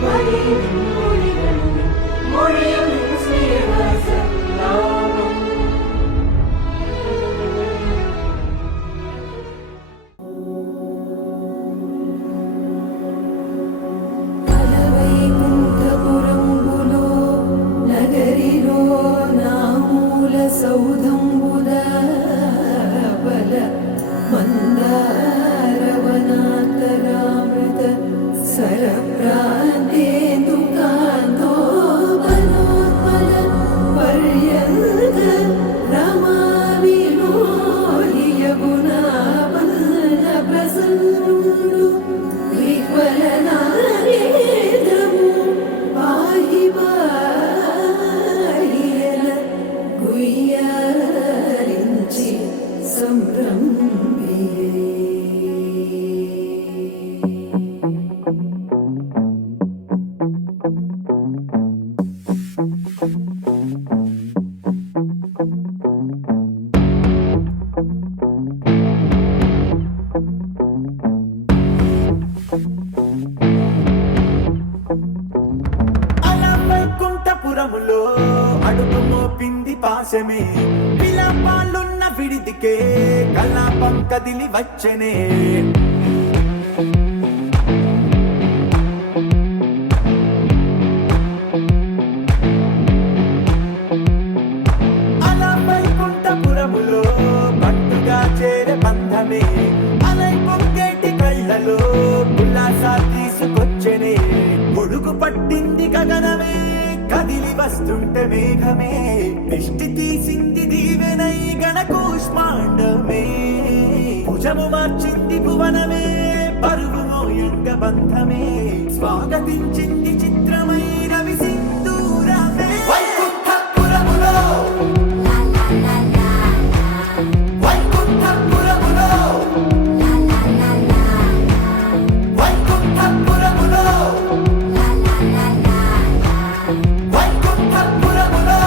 What do you సౌధంబుద బల మందారవనాంతరామృత సరప్రాంతేందు కాంతో బలోత్పల పర్యంత రమామి మోహియ గుణాపన్న ప్రసన్నుడు విహ్వలనాగేంద్రము పాహి పాహియన గుయ్యారించి సంభ్రమియే. వైకుంఠపురములో అడుగు మోపింది పాశమే, విలాపాలున్న విడిదికే కలాపం కదిలి వచ్చనే. అలా వైకుంఠపురములో పట్టుగా చేరే బంధమే, అలై పొంగేటి కళ్ళలో ఉల్లాసా తీసుకొచ్చనే. గొడుగు పట్టింది గగనమే, కదిలి వస్తుంటే మేఘమే, దృష్టి తీసింది దీవెనై గణకూష్మాండమే. భుజము మార్చింది భువనమే, పరువు మోయంగ బంధమే, స్వాగతించింది చిత్రమై రవి సింధూరమే. వైకుంఠపురములో వైకుంఠపురములో వైకుంఠపురములో వైకుంఠపురములో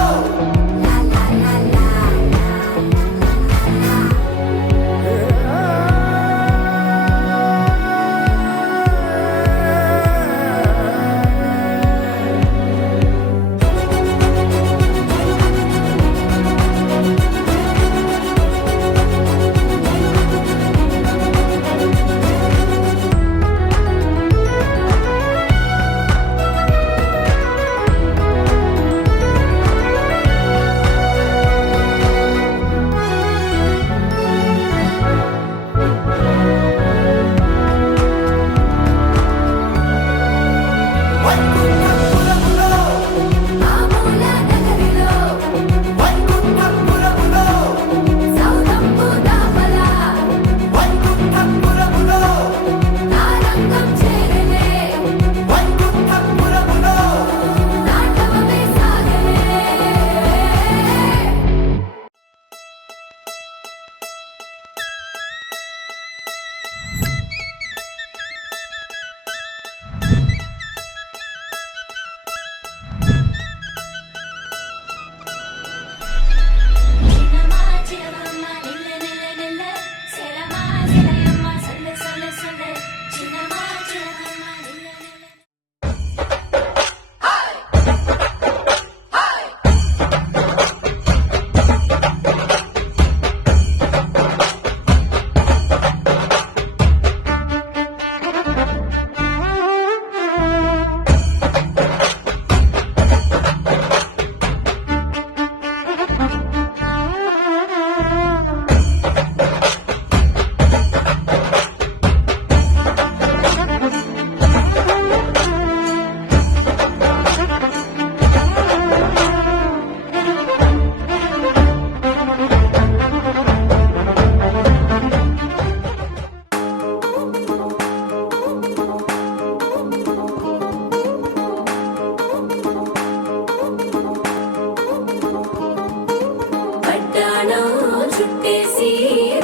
చుట్టేసి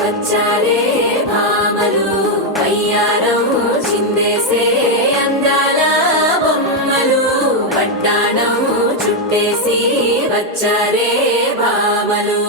వచ్చారే భామలు, వయ్యారం చిందేసే అందాల బొమ్మలు. పడ్డాణం చుట్టేసి వచ్చారే భామలు.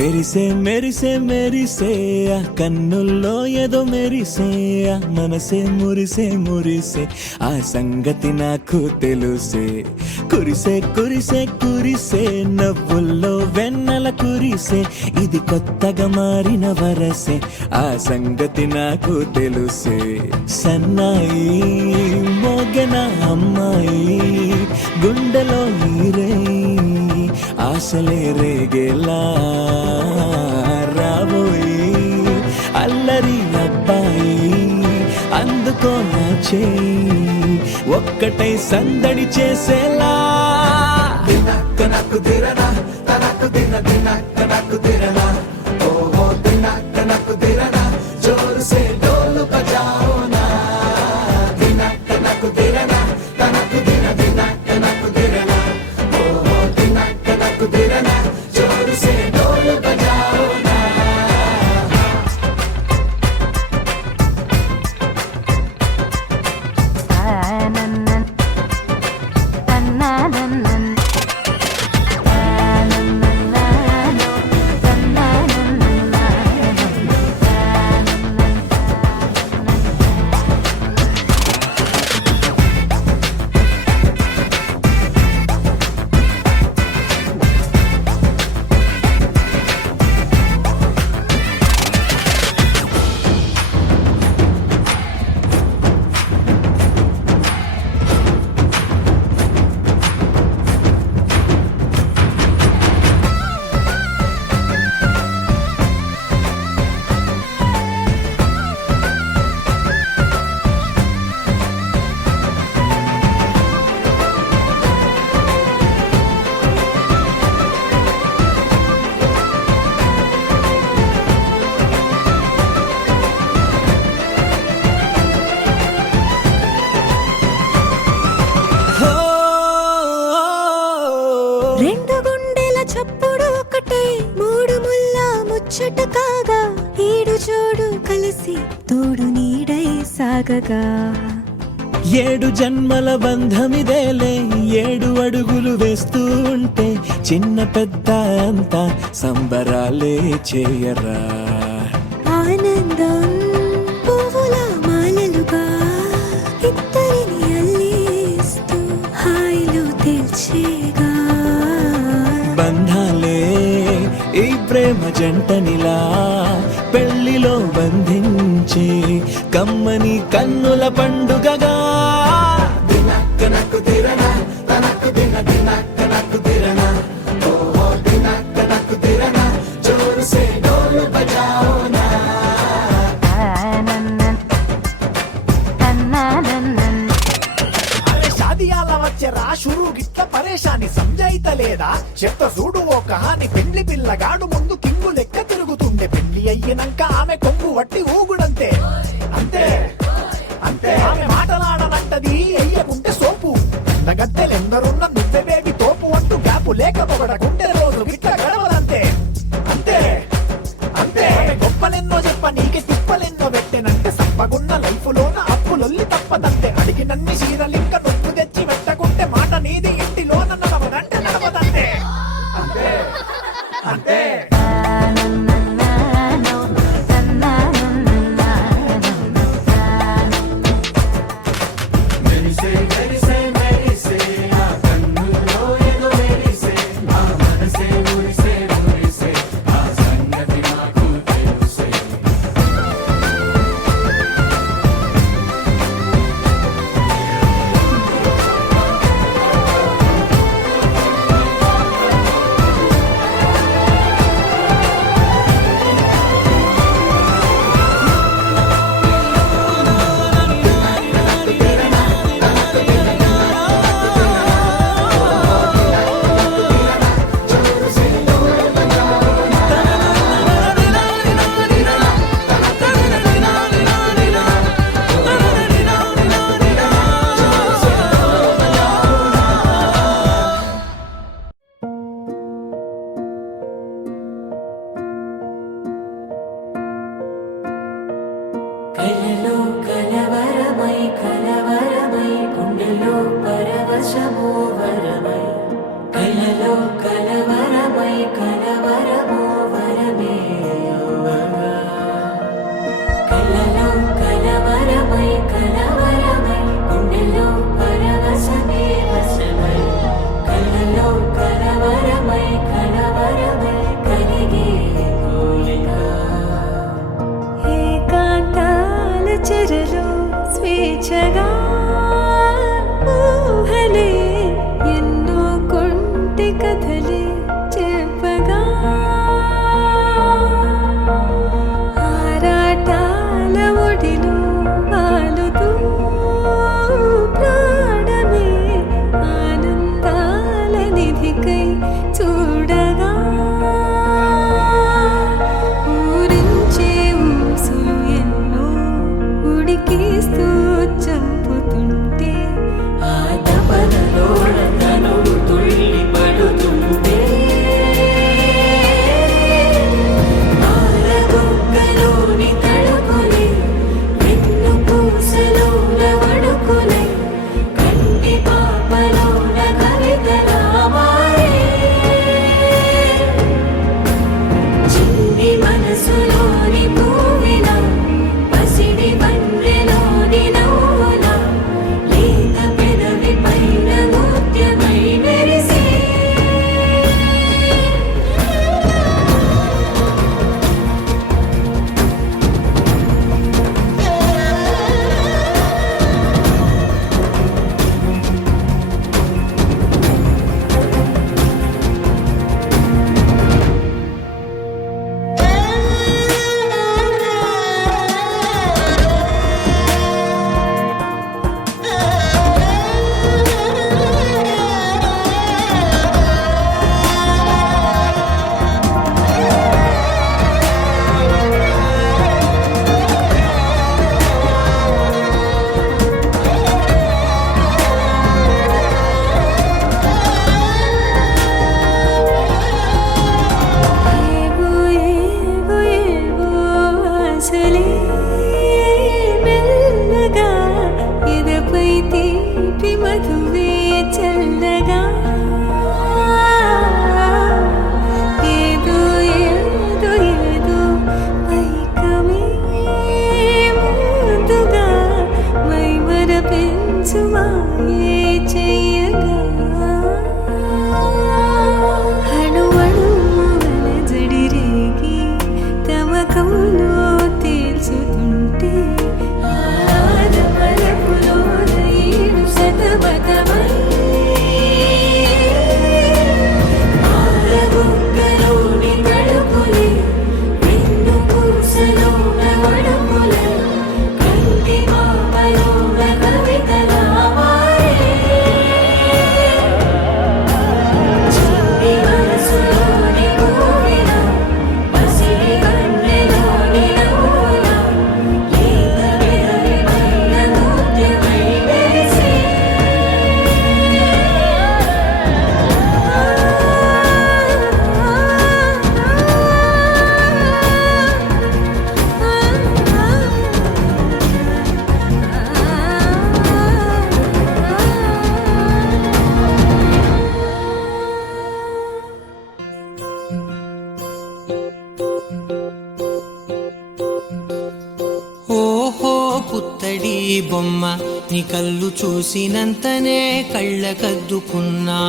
మెరిసే మెరిసే మెరిసే ఆ కన్నుల్లో ఏదో మెరిసే ఆ మనసే మురిసే మురిసే ఆ సంగతి నాకు తెలుసే కురిసే కురిసే కురిసే నవ్వుల్లో వెన్నెల కురిసే ఇది కొత్తగా మారిన వరసే ఆ సంగతి నాకు తెలుసే సన్నాయి మోగన అమ్మాయి గుండెలో ఈరే ఆశలే రేగేలా రాబోయి అల్లరి అబ్బాయి అందుకో నా చేయి ఒక్కటై సందడి చేసేలా దినక్క నాకు దిరనా తనకు దిన దినక్క నాకు దిరనా ఓహో దినక్క నాకు దిరనా జోరు సే డోలు బజాओ నా దినక్క నాకు దిరనా తనకు దిన దినక్క నాకు దిరనా ఓహో దినక్క నాకు దిరనా జోరు సే డోలు బజాओ నా రెండు గుండెల చప్పుడు ఒకటే మూడు ముల్ల ముచ్చట కాగా ఈడు జోడు కలిసి తోడు నీడై సాగగా ఏడు జన్మల బంధమిదేలే ఏడు అడుగులు వేస్తూ ఉంటే చిన్న పెద్ద అంతా సంబరాలే చేయరా ఆనందం పువ్వుల మాలలుగా ఇద్దరిని అల్లేస్తూ హాయిలో తేల్చేగా బంధాలే ఈ ప్రేమ జంటనిలా పెళ్లిలో బంధించి కమ్మని కన్నుల పండుగగా దినక్క నాకు దిరనా తనకు దిన దినక్క నాకు దిరనా ఓహో దినక్క నాకు దిరనా జోరు సే డోలు బజాओ నా అరే షాదియాల వచ్చెరా షురు గిట్ల పరేషాని సంజాయితలేదా చెత్త చూడు ఓ కహాని పెళ్లి పిల్లగాడు ముందు కింగు లెక్క తిరుగుతుండే పెళ్లి అయ్యినంక ఆమె కొంగు వట్టి ఊగుడంతే అంతే అంతే ఆమె మాటలాడనంటది అయ్యకుంటే సోపు నగద్దెలెందరున్న నువ్వే బేబీ తోపు అంటూ గ్యాపు లేకపోవడకుంటే రోజు గిట్ల గడవదంతే అంతే అంతే ఆమె గొప్పలెన్నో చెప్ప నీకే తిప్పలెన్నో పెట్టెనంటే సప్పగున్న లైఫ్ లోన అప్పులొల్లి తప్పదంతే అడిగినన్ని చీరలింక నొప్పు తెచ్చి పెట్టకుంటే మాట నీది ఇంటిలోన నడవదంటే నడవదంతే అంతే అంతే కలలో కలవరమై కలవరమై గుండెలో పరవశమో వరమై కలలో కలవరమై కలవరమో వరమై చెరలో స్వేచ్ఛగా ఊహలే ఎన్నో కొంటె కథలే చెప్పగా ఆరాటాల ఒడిలో వాలుతూ ప్రాణమే ఆనందాల నిధికై చూడగా ఊరించే ఊసులు ఎన్నో ఉడికిస్తూ చంపుతుంటే ఆ తపనలోన తనువు తుళ్ళి పడుతుంటే పాలబుగ్గలోని తడుకులే వెన్ను పూసలోన వడుకులే కంటి పాపలోన కవితలా మారే చిన్ని మనసులోని పూవిన పసిడి బండ్రెలోని నవ్వుల లేత పెదవి పైన ముత్యమై మెరిసే ఏవో ఏవో ఏవో ఆశలే మెల్లగా ఎదపై తీపి మధువే చల్లగా ఏదో ఏదో ఏదో పైకమే ముందుగా మైమర పెంచు మాయే చెయ్యగా అణువణువున జడిరేగి తమకంలో తేల్చుతుంటే ఆదమలపులోన ఏడు శతమతమై పాలబుగ్గలోని తడుకులే వెన్ను పూసలోన వడుకులే కంటి పాపలోన కవితలా మారే చిన్ని మనసులోని పూవిన పసిడి బండ్రెలోని నవ్వుల లేత పెదవి పైన ముత్యమై మెరిసే ఓహో పుత్తడి బొమ్మ నీ కళ్ళు చూసినంతనే కళ్ళకద్దుకున్నా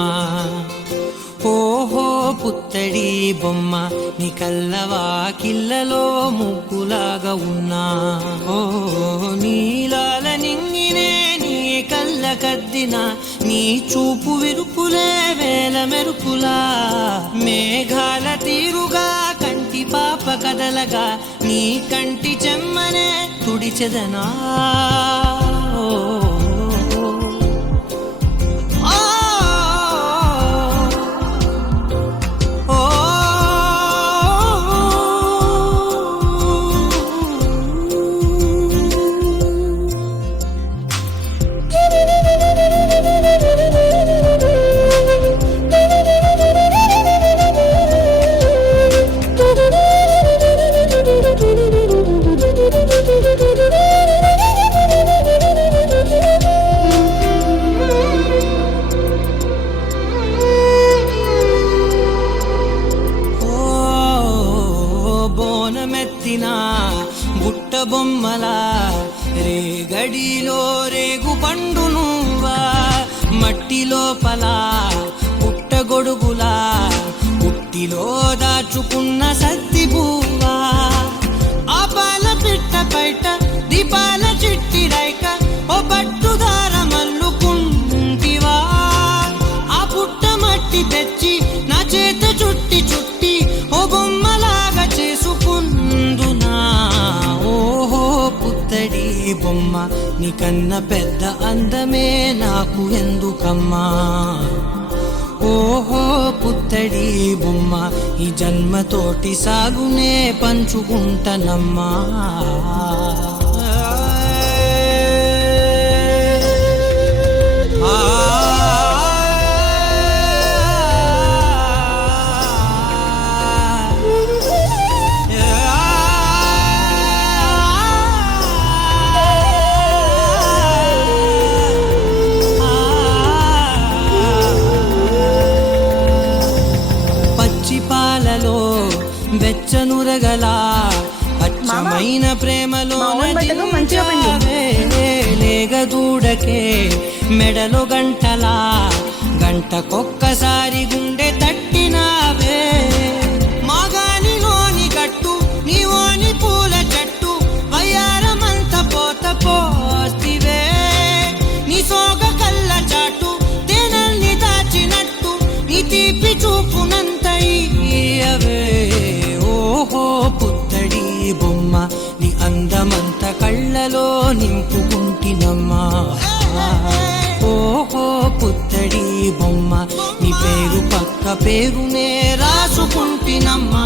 ఓహో పుత్తడి బొమ్మ నీ కళ్ళవాకిళ్ళలో ముగ్గులాగా ఉన్నా ఓ నీలాల నింగినే నీ కళ్ళకద్దిన నీ చూపు విరుపులే వేల మెరుపులా మేఘాల తీరుగా కంటి పాప కదలగా నీ కంటి చెమ్మనే తుడిచెదనా ఓ, ఓ, ఓ, బోనమెత్తిన బుట్ట బొమ్మలా రేగడిలో రేగు పండు నువ్వా మట్టి లోపల పుట్టగొడుగులా పుట్టిలో దాచుకున్న సత్తి పువ్వా ఆ పాల పిట్ట బయట పాల చిట్టి రైక ఓ పట్టుదార మల్లుకుంటివా ఆ పుట్ట మట్టి తెచ్చి నా చేత చుట్టి చుట్టి ఓ బొమ్మలాగా చేసుకుందునా ఓహో పుత్తడి బొమ్మ నీకన్నా పెద్ద అందమే నాకు ఎందుకమ్మా ఓహో పుత్తడి బొమ్మ ఈ జన్మతోటి సాగునే పంచుకుంటనమ్మా పాలలో వెచ్చనురగల పచ్చమైన ప్రేమలో లేగదూడకే మెడలో గంటలా గంటకొక్కసారి గుండె తట్టినావే మాగానిలోని గట్టు నీవోని పూల చెట్టు వయ్యారమంత పోత పోస్తివే నీ సోగ కళ్ళ చాటు తేనల్ని దాచినట్టు నీ తీపి చూపునంత ఓహో పుత్తడి బొమ్మ నీ అందమంత కళ్ళలో నింపుకుంటినమ్మా ఓహో పుత్తడి బొమ్మ నీ పేరు పక్క పేరునే రాసుకుంటినమ్మా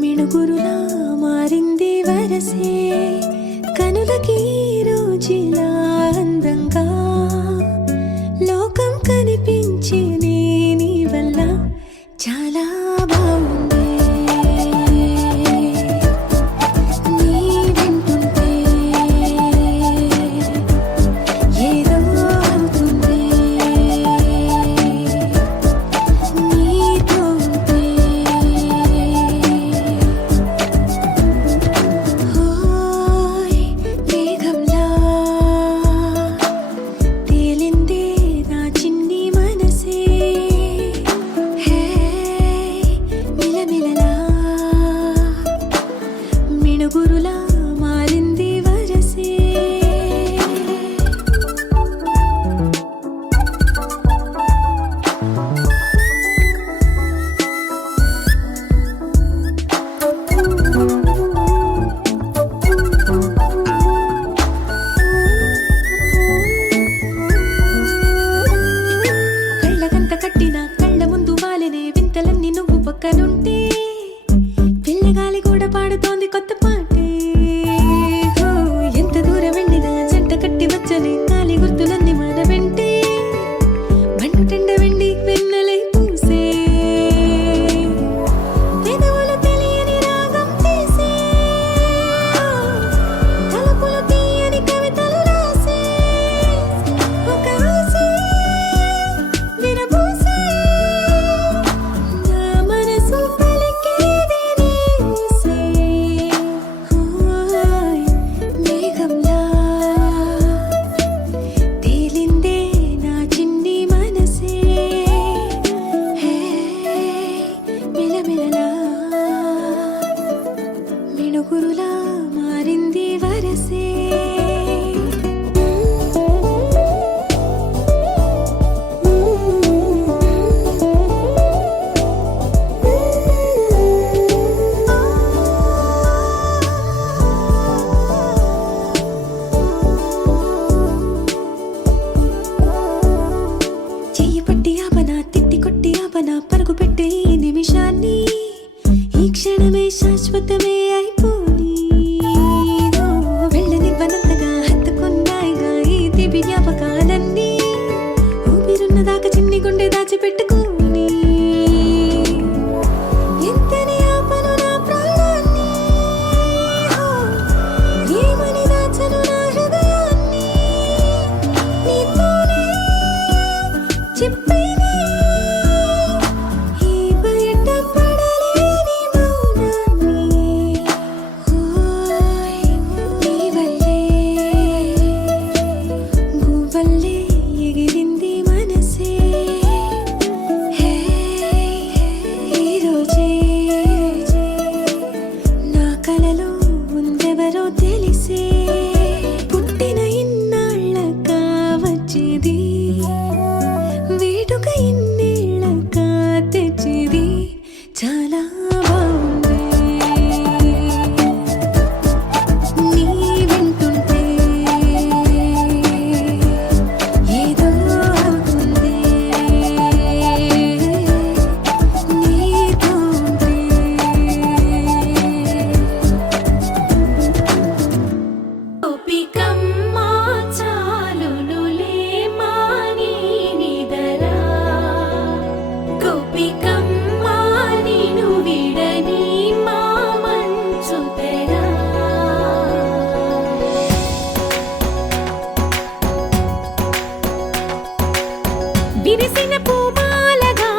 మిణుగురులా మారింది వరసే కనులకి రోజులా అందంగా లోకం కనిపించే నీ వల్ల చాలా బాగుంది నీ వింటుంటే ఏదో అవుతుంది నీతో ఉంటే ఓయ్ మేఘంలా తేలిందే నా చిన్ని మనసే హే మిలమిలలా మిణుగురులా మారింది వరసే కళ్ళకంత కట్టిన కళ్ళ ముందు వాలినే వింతలన్నీ నువ్వు పక్కనుంటే పిల్లగాలి కూడా పాడుతోంది కొత్త పాటే హో, ఎంత దూరం వెళ్ళినా జంట కట్టి వచ్చని కాలి గుర్తులన్నీ మన వెంటే బంటెండ వెండి వెన్నెలై పూసే పెదవులు తెలియని రాగం తీసే తలుపులు తీయని కవితలు రాసే ఒక ఆసే విరబూసే నా మనసు పలికేది నీ ఊసే ఓయ్ మేఘంలా తేలిందే నా చిన్ని మనసే హే మిలమిలలా మిణుగురులా మారింది వరసే చెయ్యి పట్టి ఆపనా తిట్టి కొట్టి ఆపనా పరుగు పెట్టే ఈ నిమిషాన్ని ఈ క్షణమే శాశ్వతమే అయిపోని ఓ, వెళ్ళనివ్వనంతగా హత్తుకున్నాయిగా ఈ తీపి జ్ఞాపకాలన్నీ ఊపిరున్నదాకా చిన్ని గుండె దాచిపెట్టుకోని చాలా బాగుంది నీ వింటుంటే ఏదో అవుతుంది నీతో ఉంటే గోపికమ్మ చాలునులే మాని నిదరా గోపికమ్మ నిను విడని మా మంచు తెరా విరిసిన పూమాలగా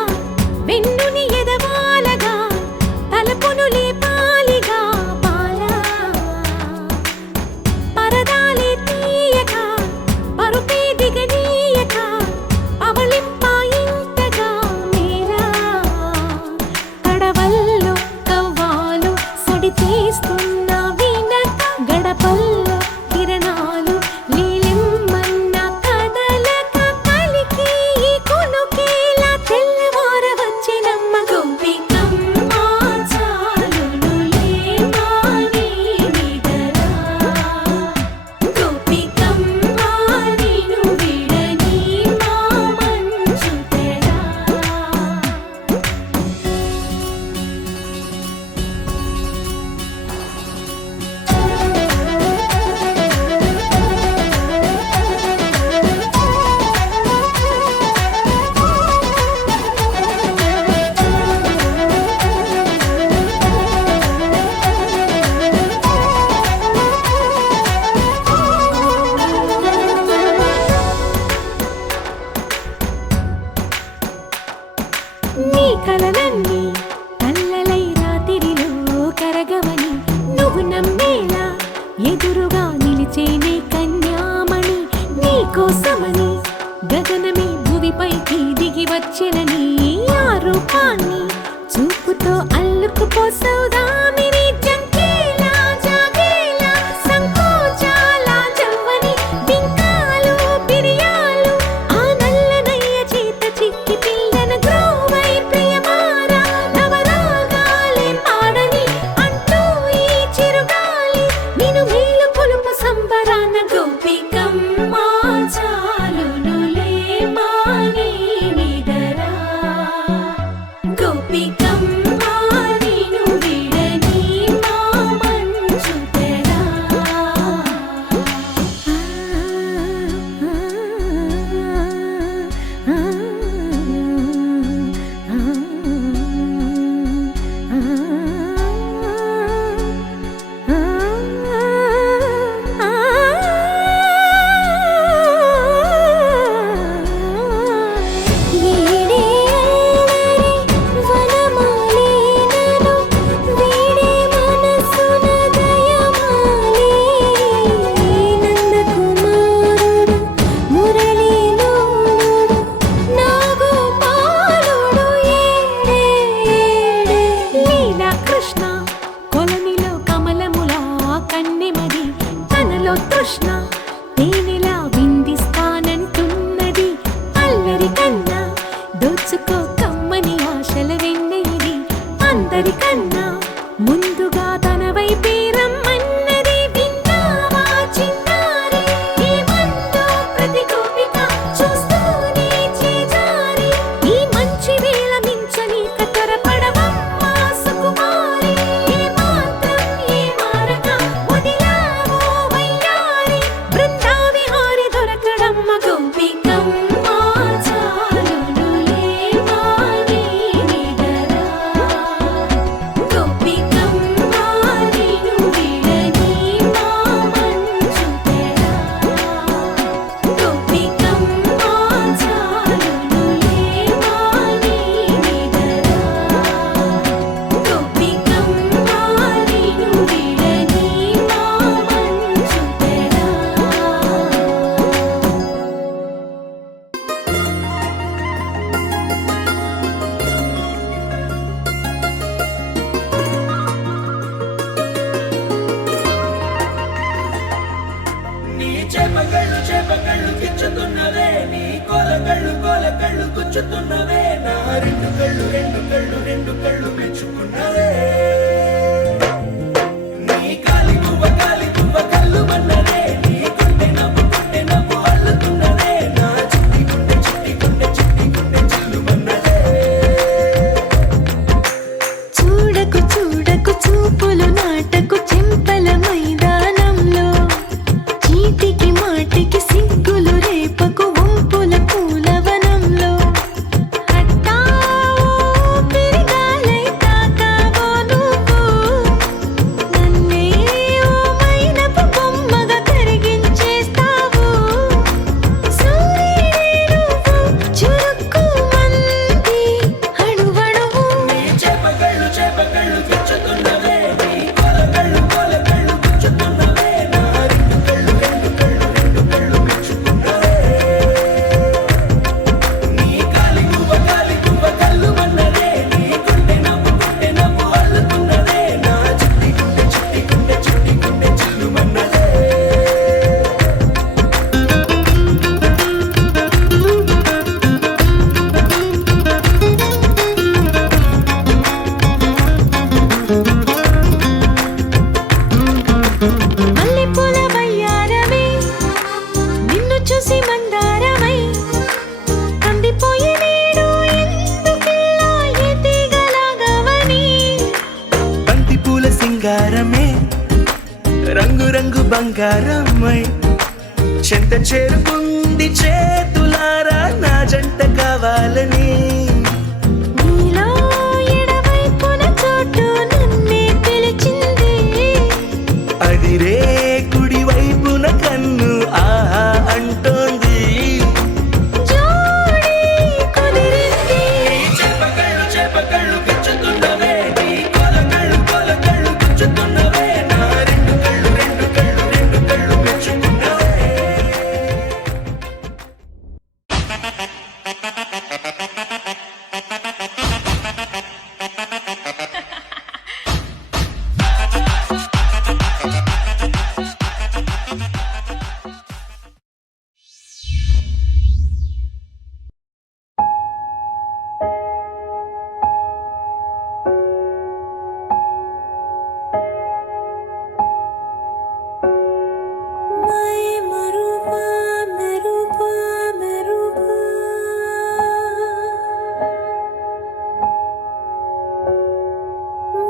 వెన్నుని ఎదవాలగా తలపును లేపాలిగా బాలా పరదాలే తీయక పరుపే దిగనీయక అవలింపాయింతగా మేరా కడవల్లో కవ్వాలు సడి తీస్తున్న వినక గడపల్లో కిరణాలు లీలిమ్మన్న కదలక కలికి ఈ కొనుకేలా తెల్లవార వచ్చినమ్మ గోపికమ్మ చాలునులే మాని నిదరా గోపికమ్మ నిను విడని మా మంచు తెరా నీ కలలన్నీ కల్లలై రాత్రిలో కరగవని నువ్వు నమ్మేలా ఎదురుగా నిలిచేనే కన్యామణి నీ కోసమని గగనమే భువిపైకి దిగి వచ్చినని ఆ రూపాన్ని చూపుతో అల్లుకుపోసౌదామిని జంకేలా జాగేలా సంకోచాల జవ్వని బింకాలు బిరియాలు ఆ నల్లనయ్య చేత చిక్కి పిల్లన గ్రోవై ప్రియమారా నవరాగాలే పాడని అంటూ ఈ చిరుగాలి నిన్ను మేలు కొలుపు సంబరాన గోపికమ్మ చాలునులే మాని నిదరా గోపికమ్మ నిను విడని మా మంచు తెరా వీడే అల్లరి వనమాలినను వీడే మనసున దయమాలి నందకుమారుడు మురళీలోలుడు నాగోపాలుడు ఏడే లీలా కృష్ణ కొలనిలో కమలములా కన్నెమది తనలో తృష్ణ తేనెలా విందిస్తానంటున్నది అల్లరి కన్నా దోచుకో కమ్మని ఆశల వెన్నెయిది అందరికన్నా ముందుగా తన వైపే రమ్మన్నది విన్నావా చిన్నారి ఏమందో ప్రతి గోపిక చూస్తూనే చేజారి ఈ మంచి వేళ మించని కతరపడవమ్మ సుకుమారి ఏ మాత్రం ఏ మారక వదిలావో వయ్యారి బృందావిహారి దొరకడమ్మ గోపికమ్మ చాలునులే మాని నిదరా గోపికమ్మ నిను విడని మా మంచు తెరా గోపికమ్మ చాలునులే మాని నిదరా గోపికమ్మ నిను విడని మా మంచు తెరా నీ చేపగళ్ళు గిచ్చుతున్నవే నీ కోలగళ్ళు గుచ్చుతున్నవే నా రెండు కళ్ళు బంగారమ్మై చెంత చేరుకుంది చేతులారా నా జంట కావాలని నీలో ఎడవైపున చోటు నన్నే పిలిచింది అదిరే కుడి వైపున కన్ను ఆహా అంటోంది జోడి కుదిరింది చేపకళ్ళు గిచ్చుతున్నవే నీ కొలకళ్ళు గిచ్చుతున్నవే నా రెండు కళ్ళు మెచ్చుకున్నవే मैं मरूबा मरूबा मरूबा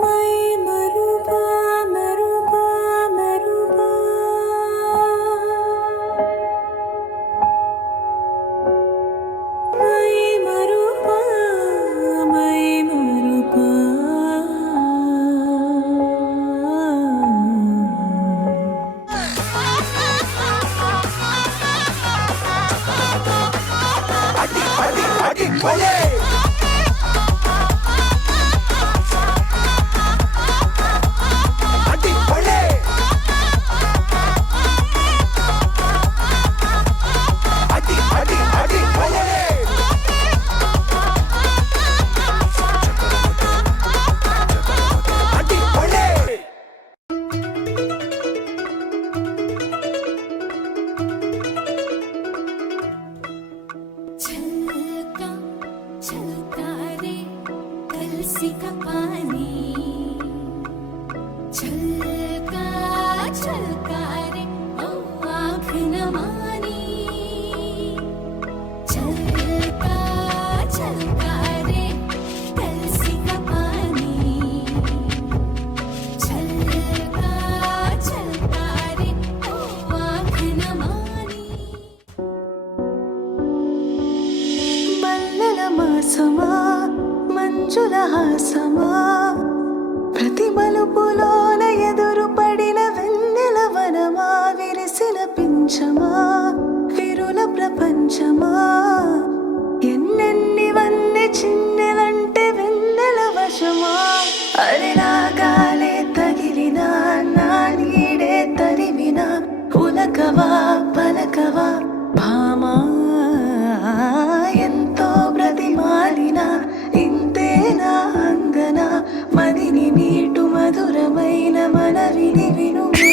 मैं मरूबा मरूबा मरूबा मैं मरूबा అడి అడి అడి భలే అడి భలే అడి అడి అడి భలే అడి భలే छलका छलका रे कलसी का पानी छलका छलका रे ओ आँख न मानी छलका छलका रे कलसी का पानी छलका छलका रे ओ आँख न मानी మల్లెల మాసమా మంజుల హాసమా ప్రతి మలుపులోన ఎదురు పడిన వెన్నెల వనమా విరిసిన పించమా విరుల ప్రపంచమా ఎన్నెన్ని వన్నె చిన్నెలంటే వెన్నెల వశమా అరిలాగాలే తగిలినా నా నీడే తరిమినా ఉలకవా పలకవా భామా ఎంతో బ్రతిమాలిన ఇంతేనా అందన మదిని మీటు మధురమైన మనవిని వినుమా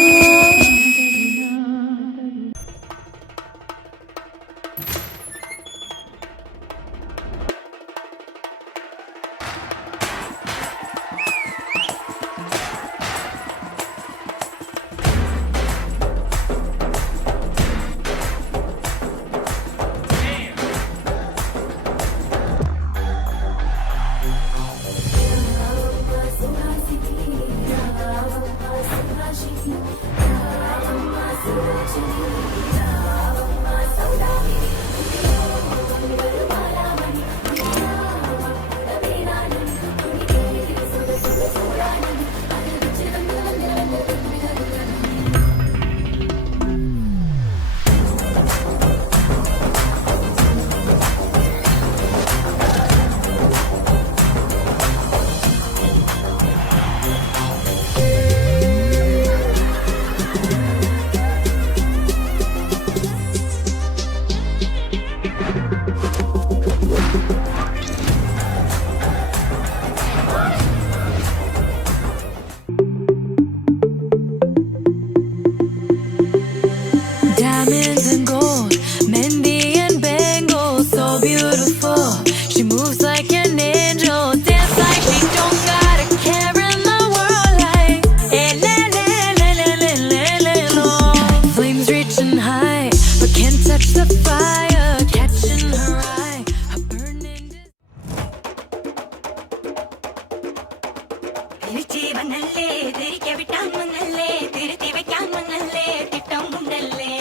തിരിച്ച് വന്നല്ലേ തിരികെ വിട്ടാൻ വന്നല്ലേ തിരുത്തി വെക്കാൻ വന്നല്ലേ തിട്ടം ഉണ്ടല്ലേ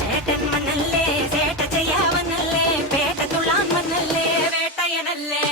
ചേട്ടൻ വന്നല്ലേ ചേട്ട ചെയ്യാ വന്നല്ലേ പേട്ട തുള്ളാൻ വന്നല്ലേ വേട്ടയനല്ലേ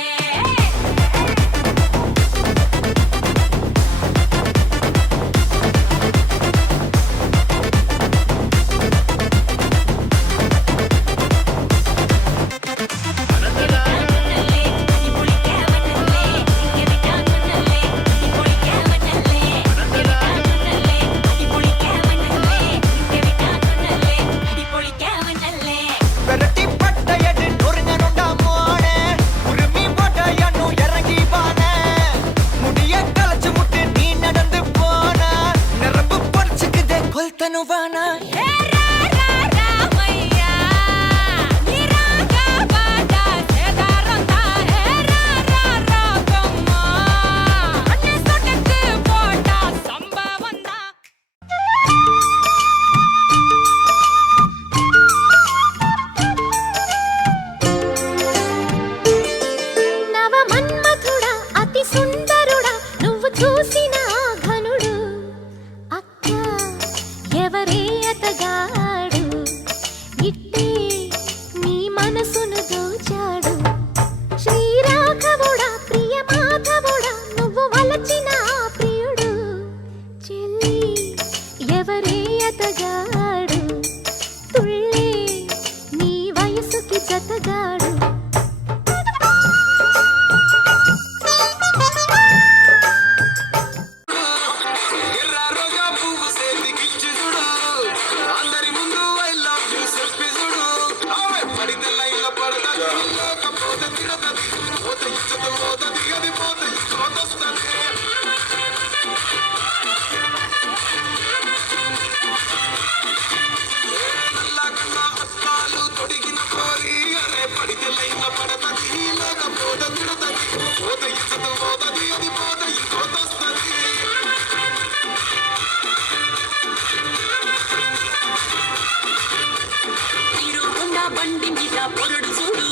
బండి మీద పొరడు చూడు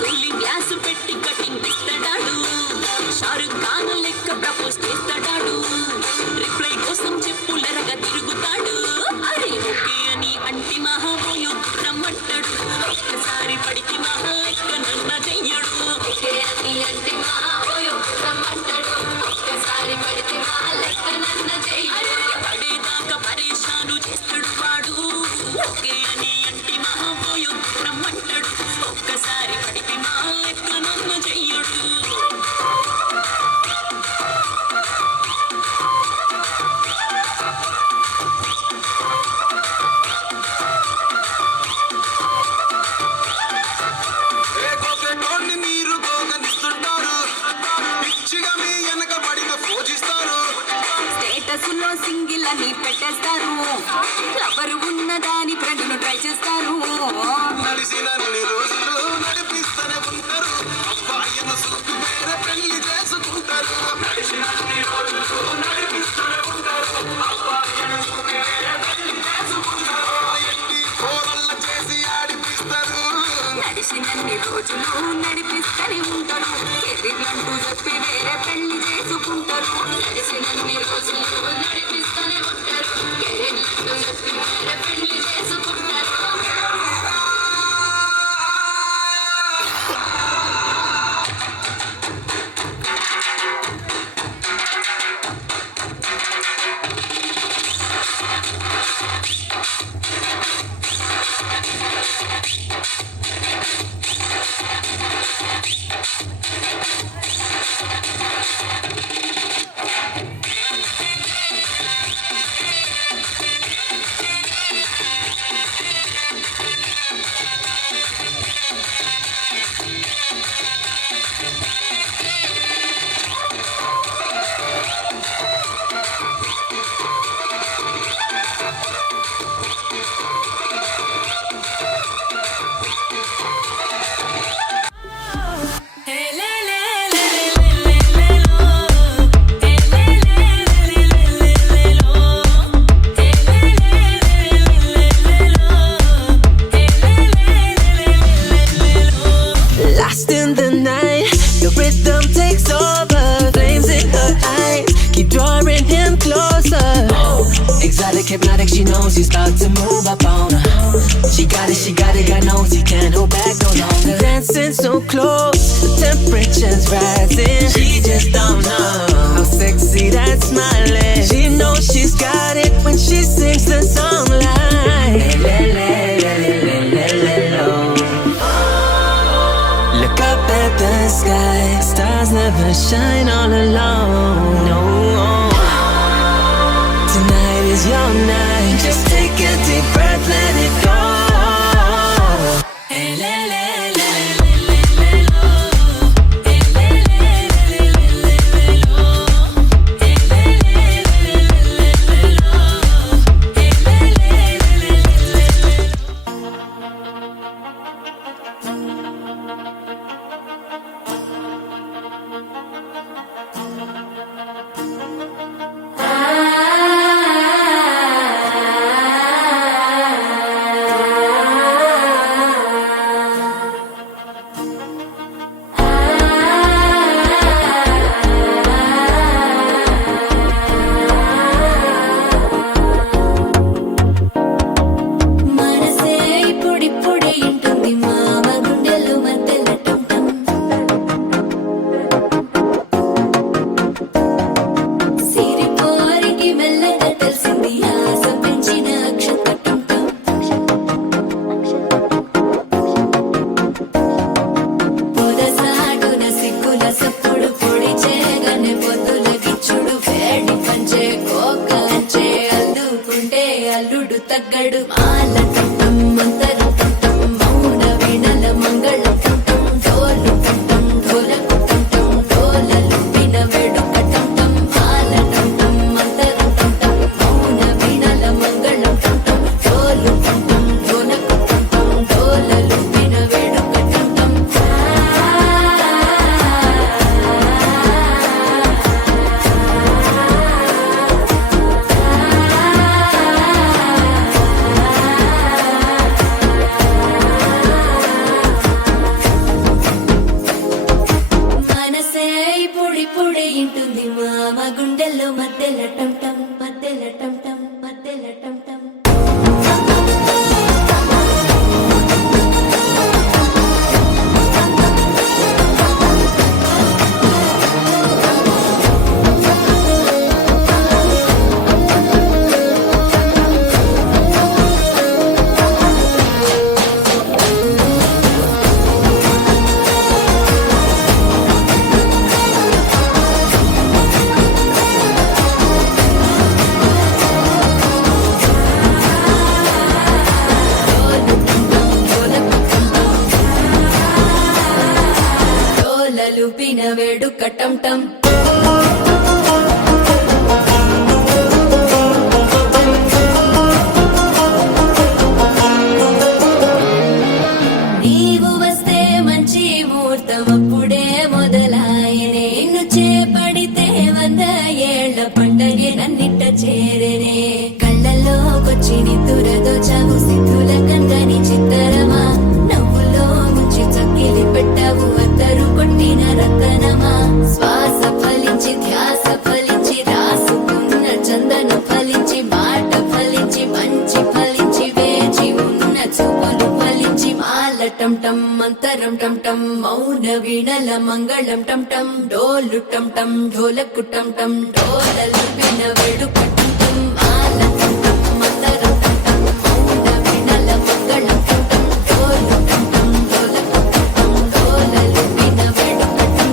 కూలింగ్ గ్లాస్ పెట్టి కటింగ్ ఇస్తాడాడు షారుఖ్ ఖాన్ లెక్క ప్రపోజ్ చేస్తాడాడు రిప్లై కోసం చెప్పులరగా తిరుగుతాడు అరే ఓకే అని అంటి మహాబోయు రమ్మంటాడు ఒక్కసారి పడికి మహా లెక్క నన్న చెయ్యడు ఓకే అని అంటి మహాబోయు రమ్మంటాడు ఒక్కసారి పడికి మహా లెక్క నన్న చెయ్యడు పడేదాకా పరేషాను చేస్తాడు వాడు ఓకే అని అంటి మహాబోయు రమ్మంటాడు ఒక్కసారి పడికి మహా లెక్క నన్న చెయ్యడు స్టేటస్లో సింగిల్ అని పెట్టేస్తారు ఎవరు ఉన్నదాని ఫ్రెండ్ను ట్రై చేస్తారు నడిచినన్ని రోజులు నడిపిస్తూనే ఉంటారు అబ్బాయిను చూపి వేరే పెళ్లి చేసుకుంటారు నడిచినన్ని రోజులు నడిపిస్తూనే ఉంటారు అబ్బాయిను చూపి వేరే పెళ్లి చేసుకుంటారు ఎట్టి కోరల్ల చేసి ఆడిపిస్తారు నడిచినన్ని రోజులు నడిపిస్తూనే ఉంటారు ఎదిగంటూ చెప్పి వేరే పెళ్లి చేసుకుంటారు నడిచినన్ని రోజులు నడిపిస్తూనే ఉంటారు ఎదిగంటూ చెప్పి వేరే పెళ్లి చేసుకుంటారు Lost in the night, the rhythm takes over. Flames in her eyes. knows he's about to move up on her. She got it, God knows he can't hold back no longer. Dancing so close, the temperature's rising. She just don't know how sexy that smile is. She knows she's got it when she sings the song like le, le, le, le, le, le, lo. Look up at the sky, stars never shine all alone. No, tonight is your night. Just take a deep breath, let it go. Hey, le, le, le, le, le, le, lo. Hey, le, le, le, le, le, le, lo. Hey, le, le, le, le, le, lo. Hey, le, le, le, le, le, le. మనసే ఇప్పుడిప్పుడే ఇంటుంది మామ గుండెలు మధ్యలో టం సిరిపోరికి మెల్లగా తెలిసింది ఆశ పెంచిన అక్షతటం పొదసాటున సిగ్గుల సప్పుడు పొడి చేయగానే పొద్దుల గిచ్చుడు వేడి పంచే కోకంచే అల్లుకుంటే అల్లుడు తగ్గడు మాల టం మంతరం టం మౌన వీణల మంగళం టం డోలు టం డోలకు టం డోలలు విన వేడుక టం మాల టం మంతరం టం మౌన వీణల మంగళం టం డోలు టం డోలకు టం డోలలు విన వేడుక టం మనసే ఇప్పుడిప్పుడే ఇంటుంది మామ గుండెల్లో మధ్యలో టం మధ్యలో టం మధ్యలో టం డోలలు పిన వేడుక టం నీవు వస్తే మంచి ముహూర్తం అప్పుడే మొదలాయనే నిన్ను చేపడితే 100 ఏళ్ల పండగే నన్నిట్ట చేరనే కళ్ళల్లోకొచ్చి నిద్దురదో చావు సిద్ధుల కందని చిత్తరమా నవ్వులో ముంచి చక్కిలి పెట్టావు అద్దరు కొట్టిన రతనమా శ్వాస ఫలించి ధ్యాస ఫలించి రాసుకున్న చందన ఫలించి మాట ఫలించి మంచి ఫలించి వేచి ఉన్న చూపులు ఫలించి మాల టం మంతరం టం మౌన వీణల మంగళం టం డోలు టం ఢోలకు టం డోలలు విన వేడుక టం మాల టం మంతరం టం మౌన వీణల మంగళం టం డోలు టం ఢోలకు టం డోలలు విన వేడుక టం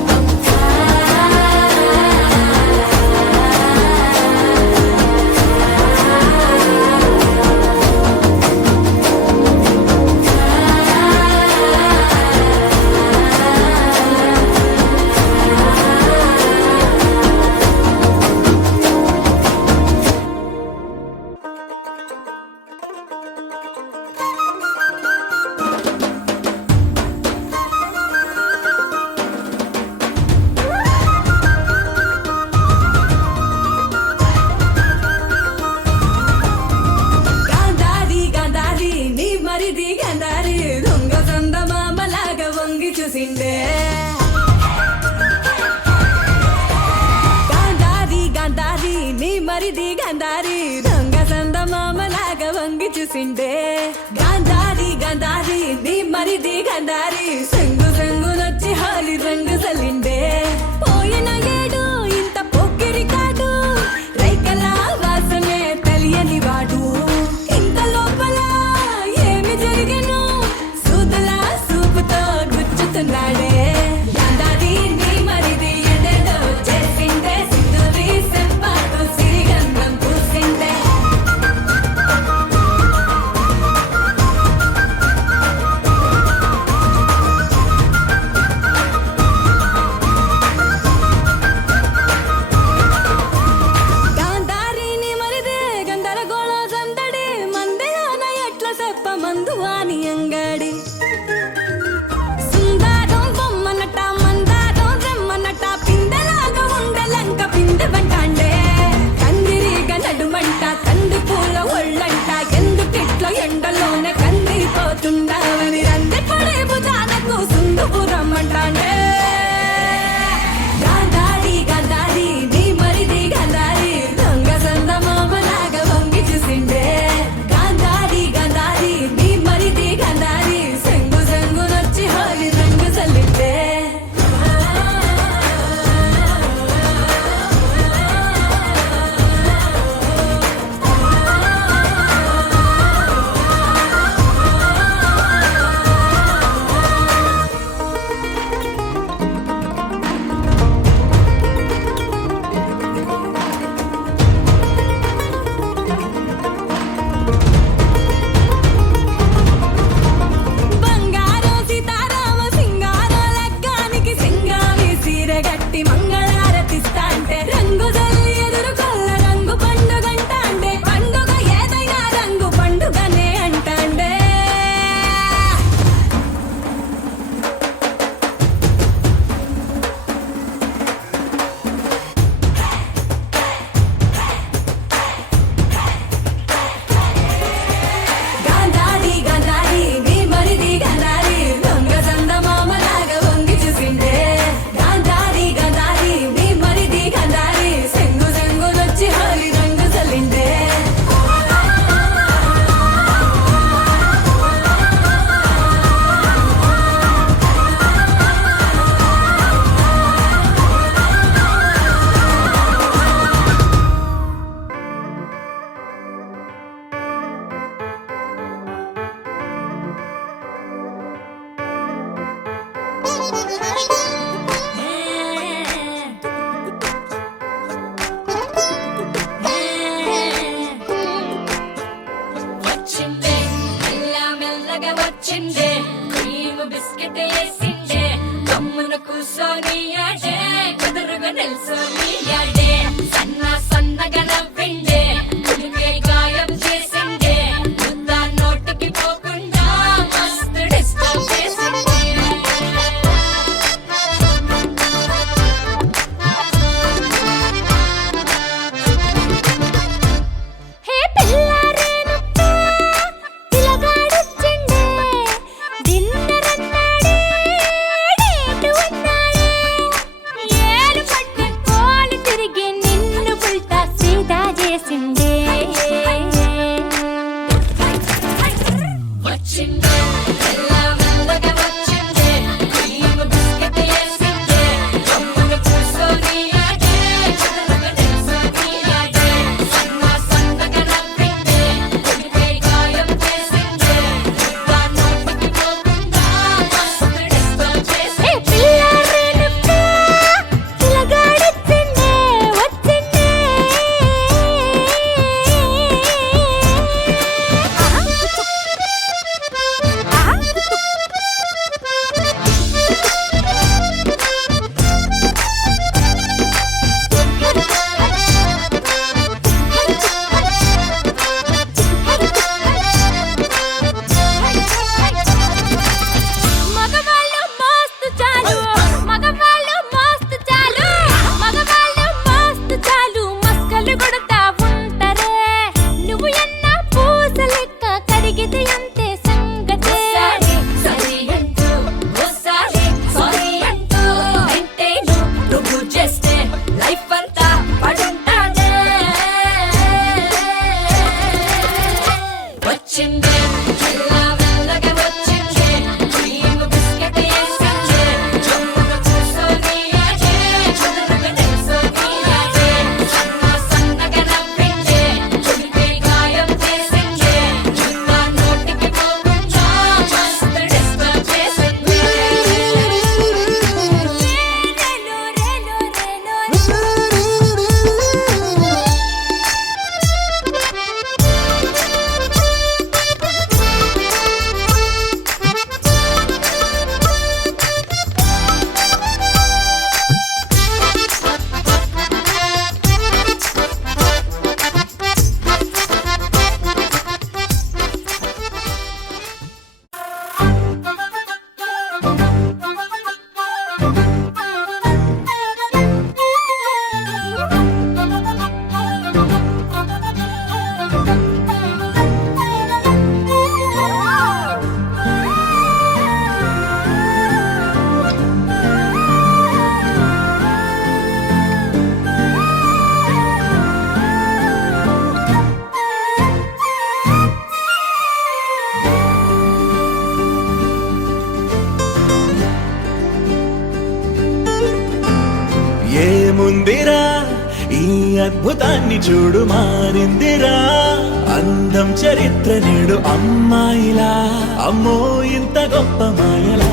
ఏముందిరా ఈ అద్భుతాన్ని చూడు మారిందిరా అందం చరిత్ర నేడు అమ్మాయిలా అమ్మో ఇంత గొప్ప మాయలా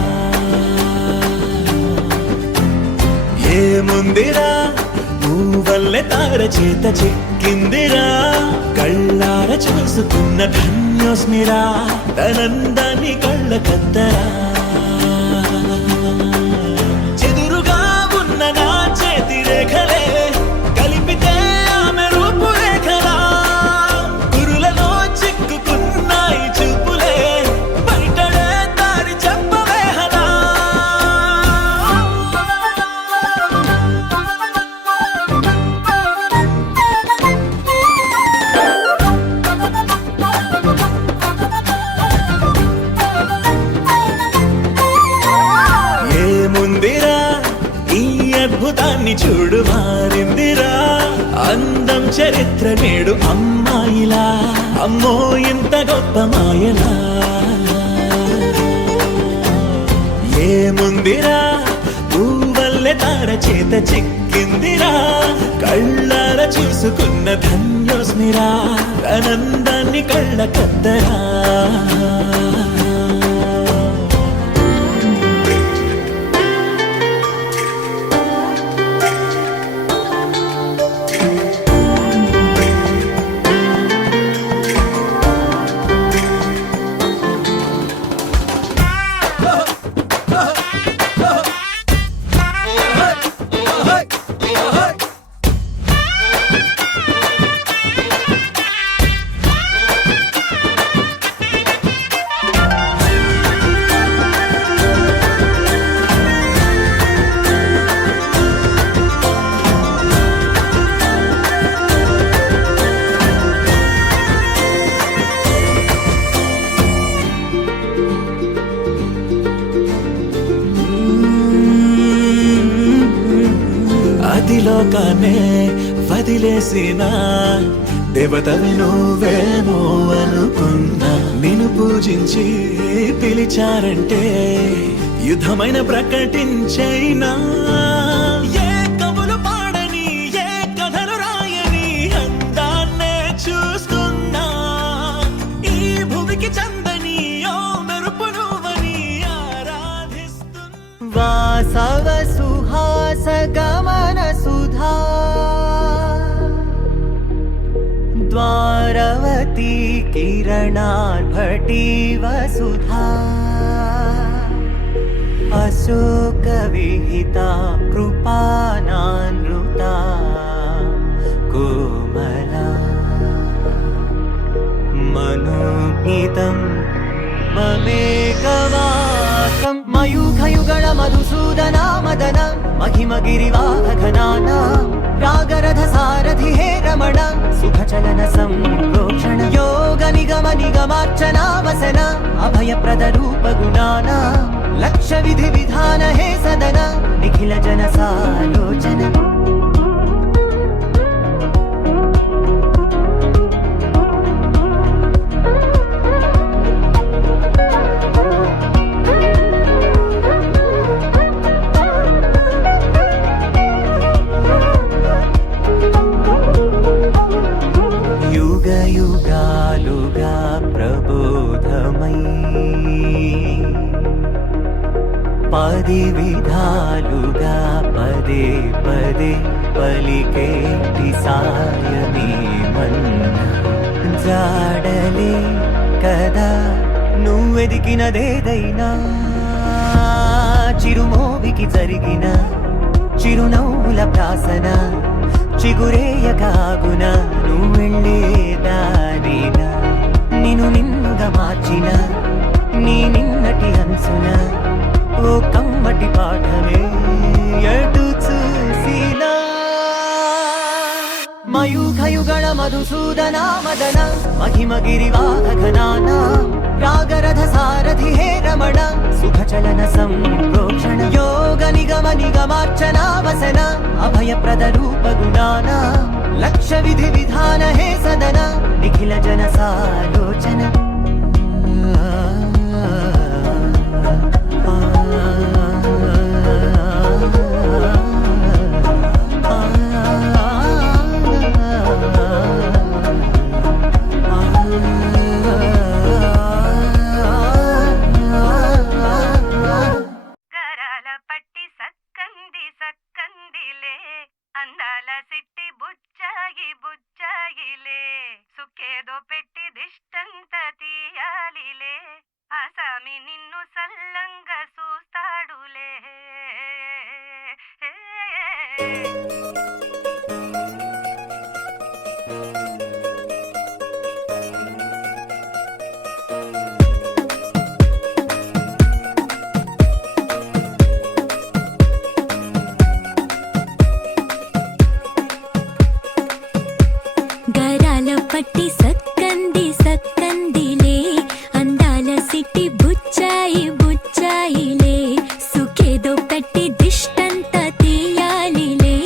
ఏముందిరా నువ్వల్లే తార చేత చిక్కిందిరా కళ్ళార చూసుకున్న ధన్యోస్మిరా తనందాన్ని కళ్ళ కద్దరా చెదురుగా ఉన్న నా చేతి రేఖలే కలిపితే ఆమె రూపురేఖలా కురులలో చిక్కుకున్నాయి చూపులే బయటడే దారి చెప్పవేహలా ఏముందిరా ఈ అద్భుతాన్ని చూడు మారిందిరా అందం చరిత్ర నేడు అమ్మాయిలా అమ్మో ఇంత గొప్ప మాయలా ఏముందిరా పువ్వల్లె తార చేత చిక్కిందిరా కళ్ళార చూసుకున్న ధన్యోస్మిరా ఆనందాన్ని కళ్ళ కద్దరా అదిలోకానే వదిలేసిన దేవతవి నువ్వేమో అనుకున్నా నిన్ను పూజించి పిలిచారంటే యుద్ధమైన ప్రకటించైనా ఏ కవులు పాడని ఏ కథలు రాయని అందాన్నే చూస్తున్నా ఈ భూమికి చందని ఓ మెరుపు నువ్వని ఆరాధిస్తున్నా వాసవ సుహాస గమన సుధా द्वारवती किरणार्भटी वसुधा अशोकविहिता कृपानानृता कोमला मनोगीतं ममेकवाकं मयूखयुगळ मधुसूदना मदन महिमगिरिवाहघनाना रागरथ सारथि हे रमण सुखचलन संप्रोक्षण योग निगम निगमार्चना वसन अभयप्रद रूप गुणाना लक्ष्य विधि विधान हे सदन निखिल जन सालोचन युगालुगा प्रबोधमयी पदि विधालुगा पदे पदे पलिकेटि सायमे मन्न जाडले कदा నువ్వెదికినదేదైనా చిరుమోవికి జరిగిన చిరునవ్వుల ప్రాసన చిగురేయకాగున నువ్వెళ్ళే దారిన నిన్ను నిన్నుగా మార్చిన నీ నిన్నటి అంచున ఓ కమ్మటి పాఠమే ఎటు చూసినా మయూఖయుగణ మధుసూదనా మదన महिमगिरिवाहघनाना रागरथ सारथि हे रमण सुखचलन संप्रोक्षण योग निगम निगमार्चना वसन अभयप्रद रूप गुणाना लक्ष्य विधि विधान हे सदन निखिल जन सालोचन आ అందాల సిట్టి బుచ్చాయి బుచ్చాయిలే సుక్కేదో పెట్టి దిష్టంత తీయాలిలే ఆసామి నిన్ను సల్లంగా చూస్తాడులే గరాల పట్టి సక్కంది సక్కందిలే అందాల సిట్టి బుచ్చాయి బుచ్చాయిలే సుఖేదో పెట్టి దిష్టంత తీయాలిలే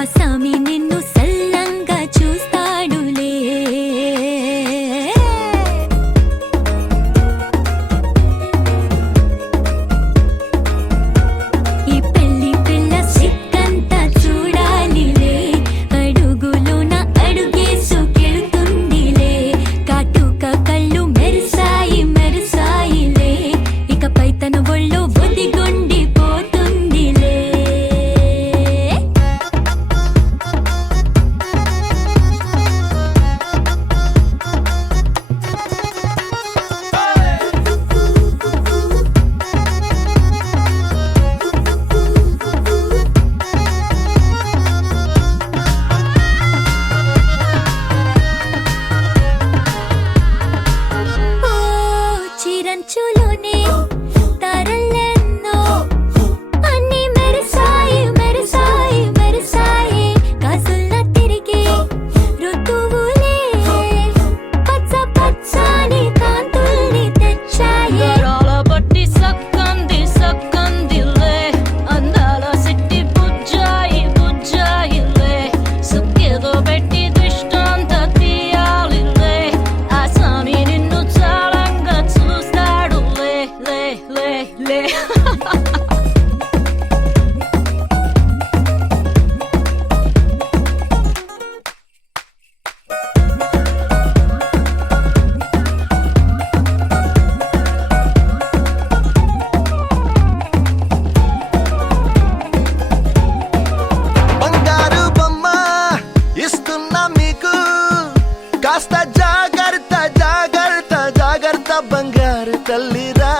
ఆసామి నిన్ను సల్లంగా చూస్తాడులే ఈ పెళ్లి పిల్ల సిక్కంతా చూడాలిలే అడుగులోన అడుగేసుకెళ్తుందిలే కాటుక కళ్ళు మెరిసాయి మెరిసాయిలే ఇకపై తన ఒళ్ళో ఒదిగొండిపోతుందిలే ఓ చిరంచులోనే తారలెన్నో అన్ని మెరిసాయి మెరిసాయి మెరిసాయి కాసుల్లా తిరిగే ఋతువులే పచ్చ పచ్చని కాంతుల్ని తెచ్చాయి గరాల పట్టి సక్కంది సక్కందిలే అందాల సిట్టి బుజ్జాయి బుజ్జాయిలే సుక్కేదో పెట్టి దిష్టంత తీయాలిలే ఆసామి నిన్ను చాలంగా చూస్తాడు లే లే లే లే బంగారు బొమ్మ ఇస్తున్నా మీకు కాస్త జాగ్రత్త జాగ్రత్త జాగ్రత్త బంగారు తల్లిరా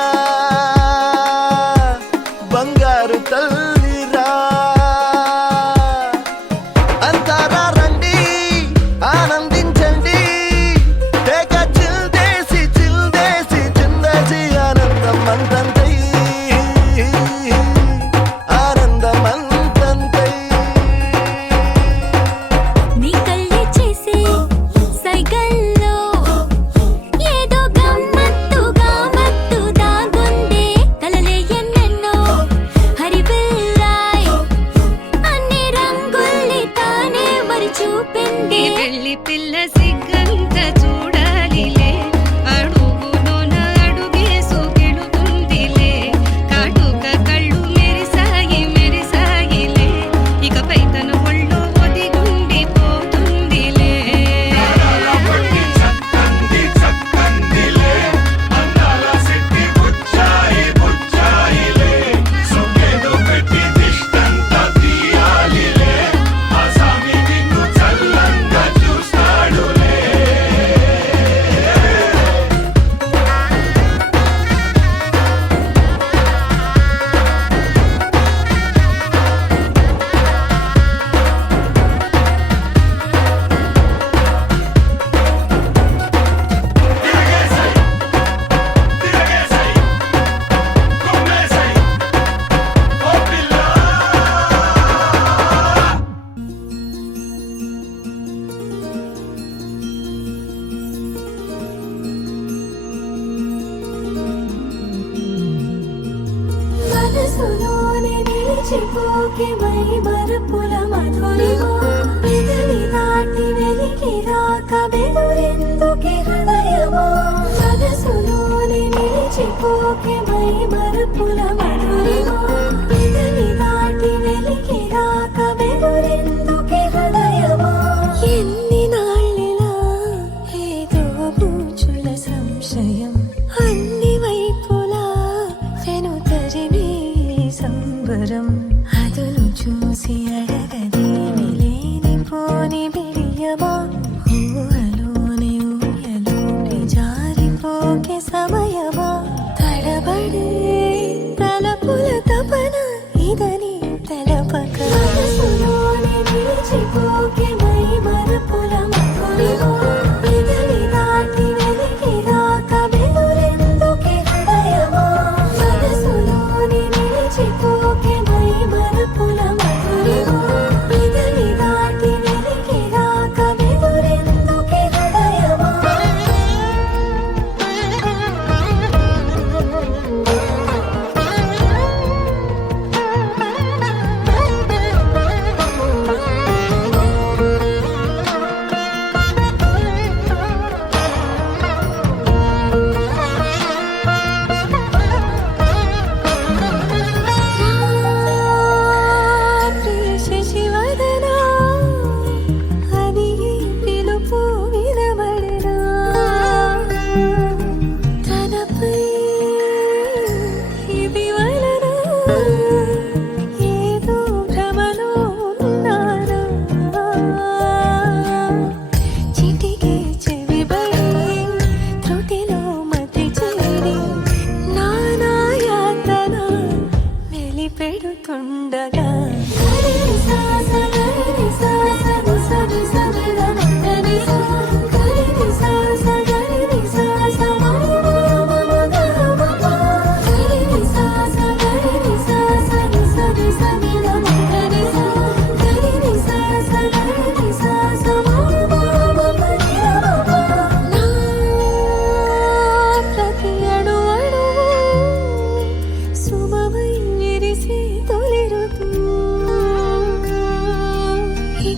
బంగారు తల్లిరా అంతారా రండి ఆనందించండి తెగ చిల్దేసి చిందేసి ఆనందం అంతంతై ఆనందం అంతంతై నీ కళ్ళే చేసే సైగల్లో ఏదో గమ్మత్తుగా మత్తు దాగుందే కలలే ఎన్నెన్నో హరివిల్లాయ్ అన్ని రంగుల్ని తానే మరి చూపింది పెళ్లి పిల్ల సిగ్గంత చూడాలిలే అడుగులోన అడుగేసుకెళుతుందిలే కాటుక కళ్ళు మెరిసాయి మెరిసాయిలే ఇకపై తన ఒళ్ళో ఒదిగుండిపోతుందిలే మనసులోనే నిలిచిపోకే మై మరుపుల మధురిమో పెదవి దాటి వెలికి రాక బెదురెందుకే హృదయమో మనసులోనే నిలిచిపోకే మై మరుపుల మధురిమో పెదవి దాటి వెలికి రాక బెదురెందుకే హృదయమో ఎన్ని నాళ్ళిలా ఏదో బూచుల సంశయం అన్ని వైపులా వెను తరిమే సంబరం అదును చూసి అడగ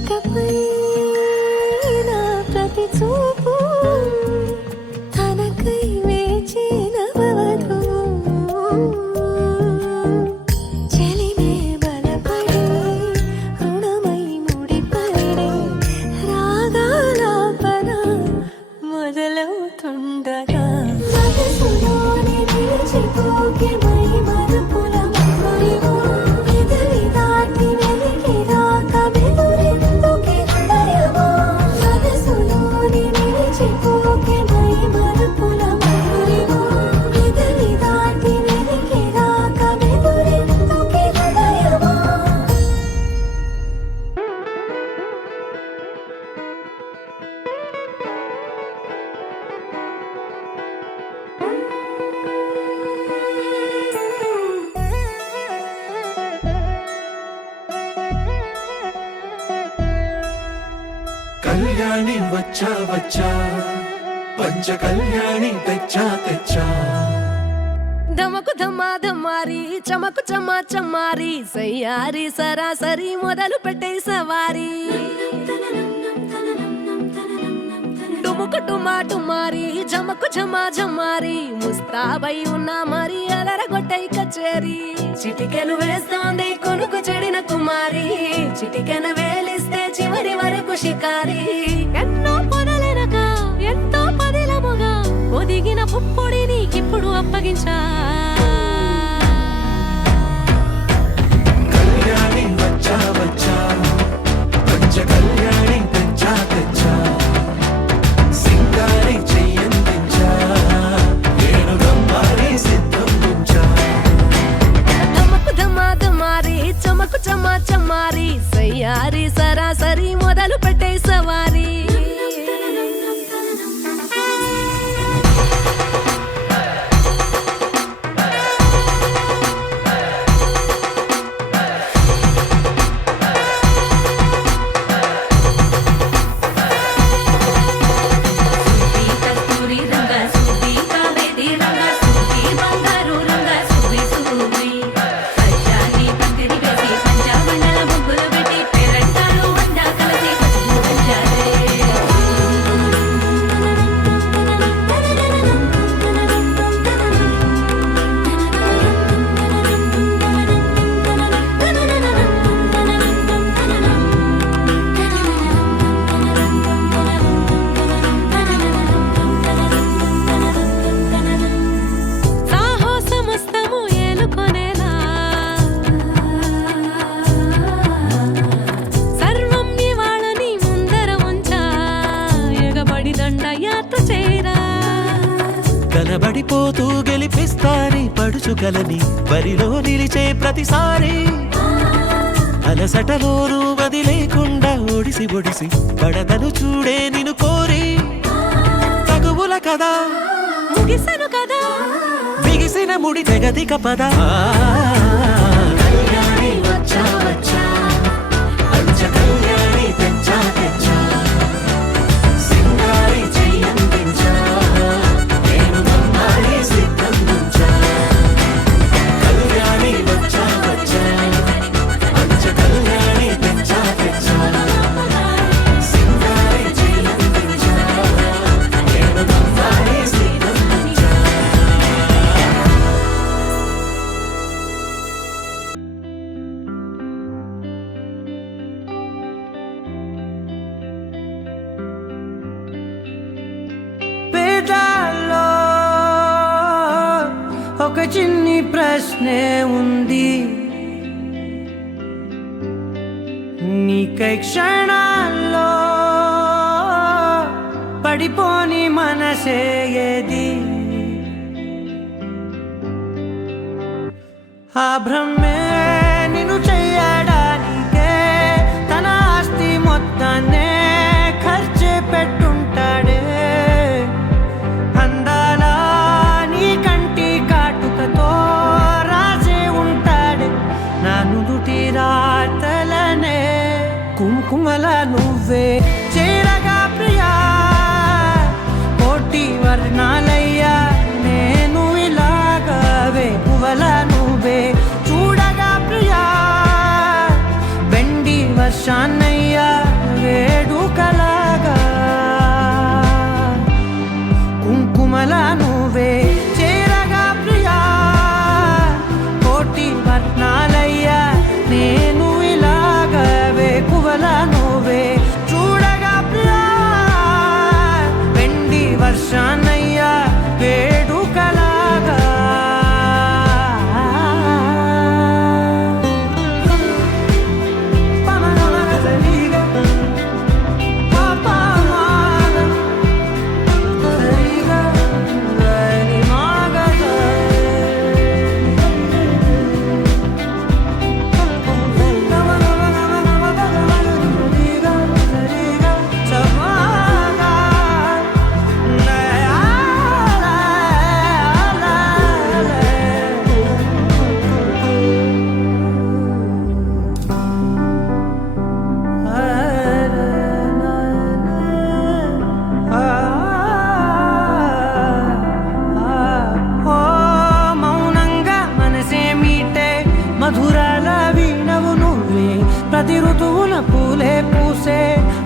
ఇకపై నా ప్రతి చూపు తనకై వేచిన వధు చెలిమే బలపడి రుణమై ముడిపడి రాగాలాపన మొదలవుతుండగా మనసులోని నిలిచిపోకే మై మరుపుల మధురిమో ఎదరి దాటి వెలికి రాక వెలురెందుకే హృదయమో మనసులోని నిలిచిపోకే మై మరుపుల మధురిమో ఎదరి దాటి వెలికి రాక వెలురెందుకే హృదయమో కళ్యాణి వచ్చా వచ్చా పంచ కళ్యాణి తెచ్చా తెచ్చా ధమకు ధమా ధమారి చమకు చమా చమారి సయ్యారి సరాసరి మొదలు పెట్టే సవారి డుముకు డుమా డుమారి జమకు ఝమా ఝమారి ముస్తాబై ఉన్నా మరి అలరగొట్టై కచేరి చిటికెను వేస్తోంది కొనుకు చెడిన కుమారి చిటికెను వేలిస్తే చివరి వరకు షికారి ఎన్నో పొదలెనక ఎంతో పదిలముగా ఒదిగిన పుప్పొడి నీకిప్పుడు అప్పగించా కళ్యాణి వచ్చా వచ్చా పంచ కళ్యాణి తెచ్చా తెచ్చా సింగారి చెయ్యందించా నేను గమ్మారి సిద్ధం ఉంచా ధమకు ధమా ధమారి చమకు చమా చమారి సయ్యారి సరాసరి మొదలు పెట్టే సవారి కస్తూరి రంగ సుబ్బి కావేరి రంగ సుబ్బి బంగారు రంగ సుబ్బి సుబ్బి పంచాని పందిరి వేసి పంచామండల ముగ్గులు పెట్టి పేరంటాలు వండా కలిసి పసుపు పంచారే సాహసమస్తము ఏలుకొనేలా సర్వం ఇవాళని ముందర ఉంచా ఎగబడి దండయాత్ర చేరా కలబడిపోతూ గెలిపిస్తాని పడుచుకలని బరిలో నిలిచే ప్రతిసారి అలసటలోనూ వదిలేకుండా ఒడిసి ఒడిసి పడదను చూడే నిన్ను కోరి తగువుల కదా ముగిసెను కదా బిగిసిన ముడి తెగదిక పద కళ్యాణి వచ్చా వచ్చా పంచ కళ్యాణి తెచ్చా తెచ్చా సింగారి చెయ్యందించా నేను గమ్మారి సిద్ధం ఉంచా కళ్యాణి వచ్చా వచ్చా పంచ కళ్యాణి తెచ్చా తెచ్చా సింగారి చెయ్యందించా నేను గమ్మారి సిద్ధం ఉంచా పేదాల్లో ఒక చిన్ని ప్రశ్నే ఉంది నీకై క్షణాల్లో పడిపోని మనసే ఏది ఆ భ్రమే నిన్ను చెయ్యడానికే తన ఆస్తి మొత్తాన్నే ఖర్చు పెట్టుంటాడే అందాల నీ కంటి కాటుకతో రాసే ఉంటాడే నా నుదుటి రాతలనే కుంకుమల నువ్వే చేరగా ప్రియా కోటి వర్ణాలయ్యా నేను ఇలాగవే పువ్వల నువ్వే చూడగా ప్రియా వెండి వర్షాన్నయ్యా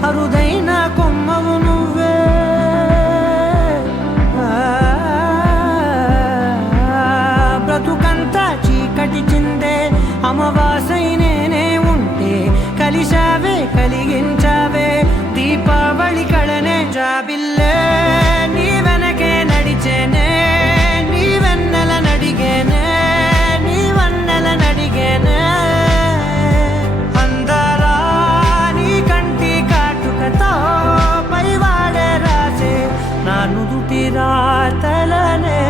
అరుదైన కొమ్మవు నువ్వే బ్రతుకంతా చీకటి చిందే అమవాసై నేనే ఉంటే కలిశావే కలిగించావే దీపావళి కళనే జాబిల్లే నీ వెనకే నడిచేనే నీ వెన్నెల నడిగేనే నీ వన్నెల నడిగేనే అందరా నీ కంటి కాటుకతో పైవాడే రాసే నా నుదుటి రాతలనే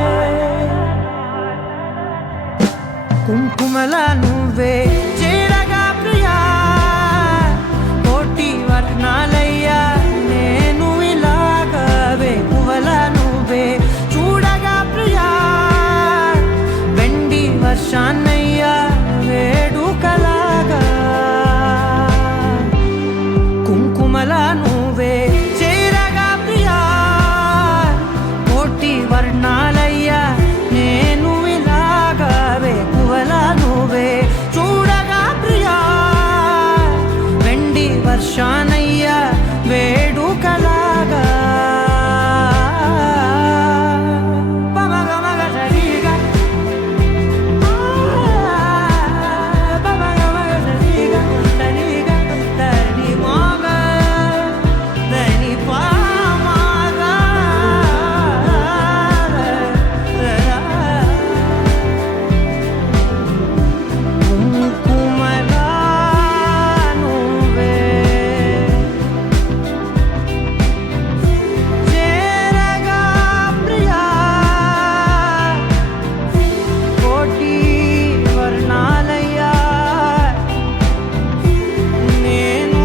కుంకుమల నువ్వే చేరగా ప్రియా కోటి వర్ణాలయ్యా నేను ఇలాగవే పువ్వల నువ్వే చూడగా ప్రియా వెండి వర్షాన్నయ్యా వేడుకలాగా కుంకుమల నువ్వే చేరగా ప్రియా కోటి వర్ణాలయ్యా నేను ఇలాగవే పువ్వల నువ్వే చూడగా ప్రియా వెండి వర్షానయ్యా వేడుకలాగా పమగమగ సరిగా పమగమగ సరిగా సరిగా దని మోగ దని పామగ కుంకుమల నువ్వే చేరగా ప్రియా కోటి వర్ణాలయ్యా నేను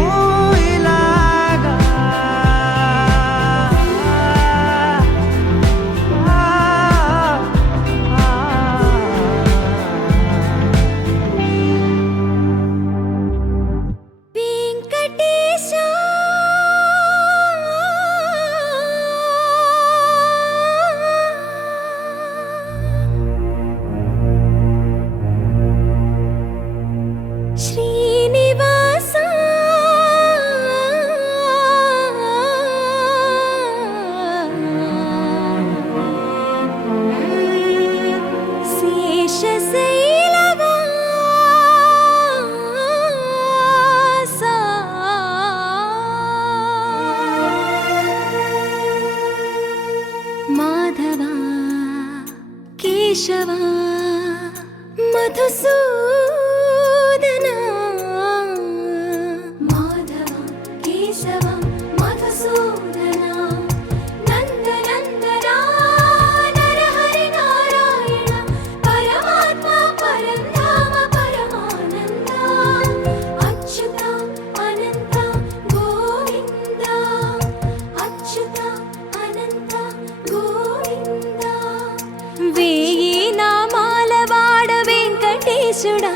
ఇలాగా వెంకటేశ శ్రీనివాస మాధవ కేశవ మధుసూదన మాధవ కేశవ మధుసూదన నందనందన నరహరి నారాయణ పరమాత్మ పరంధామ పరమానంద అచ్యుత అనంత గోవింద అచ్యుత అనంత గోవింద వేయి నామాల వాడ వెంకటేశుడా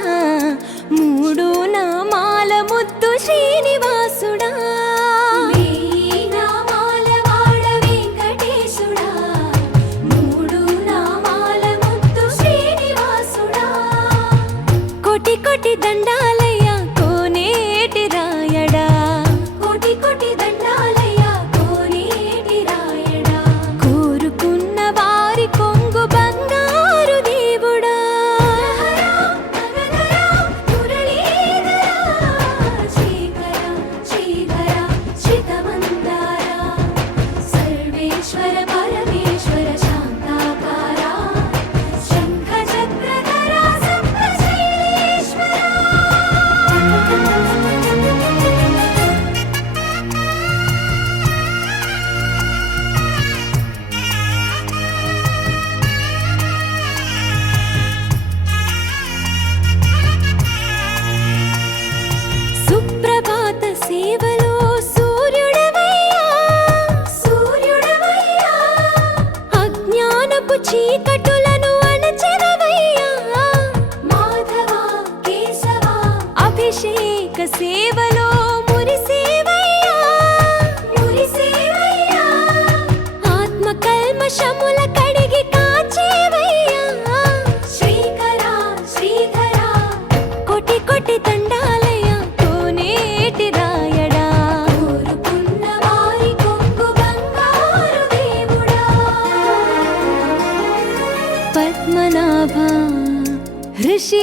మూడు నామాల ముద్దు శ్రీనివాసుడా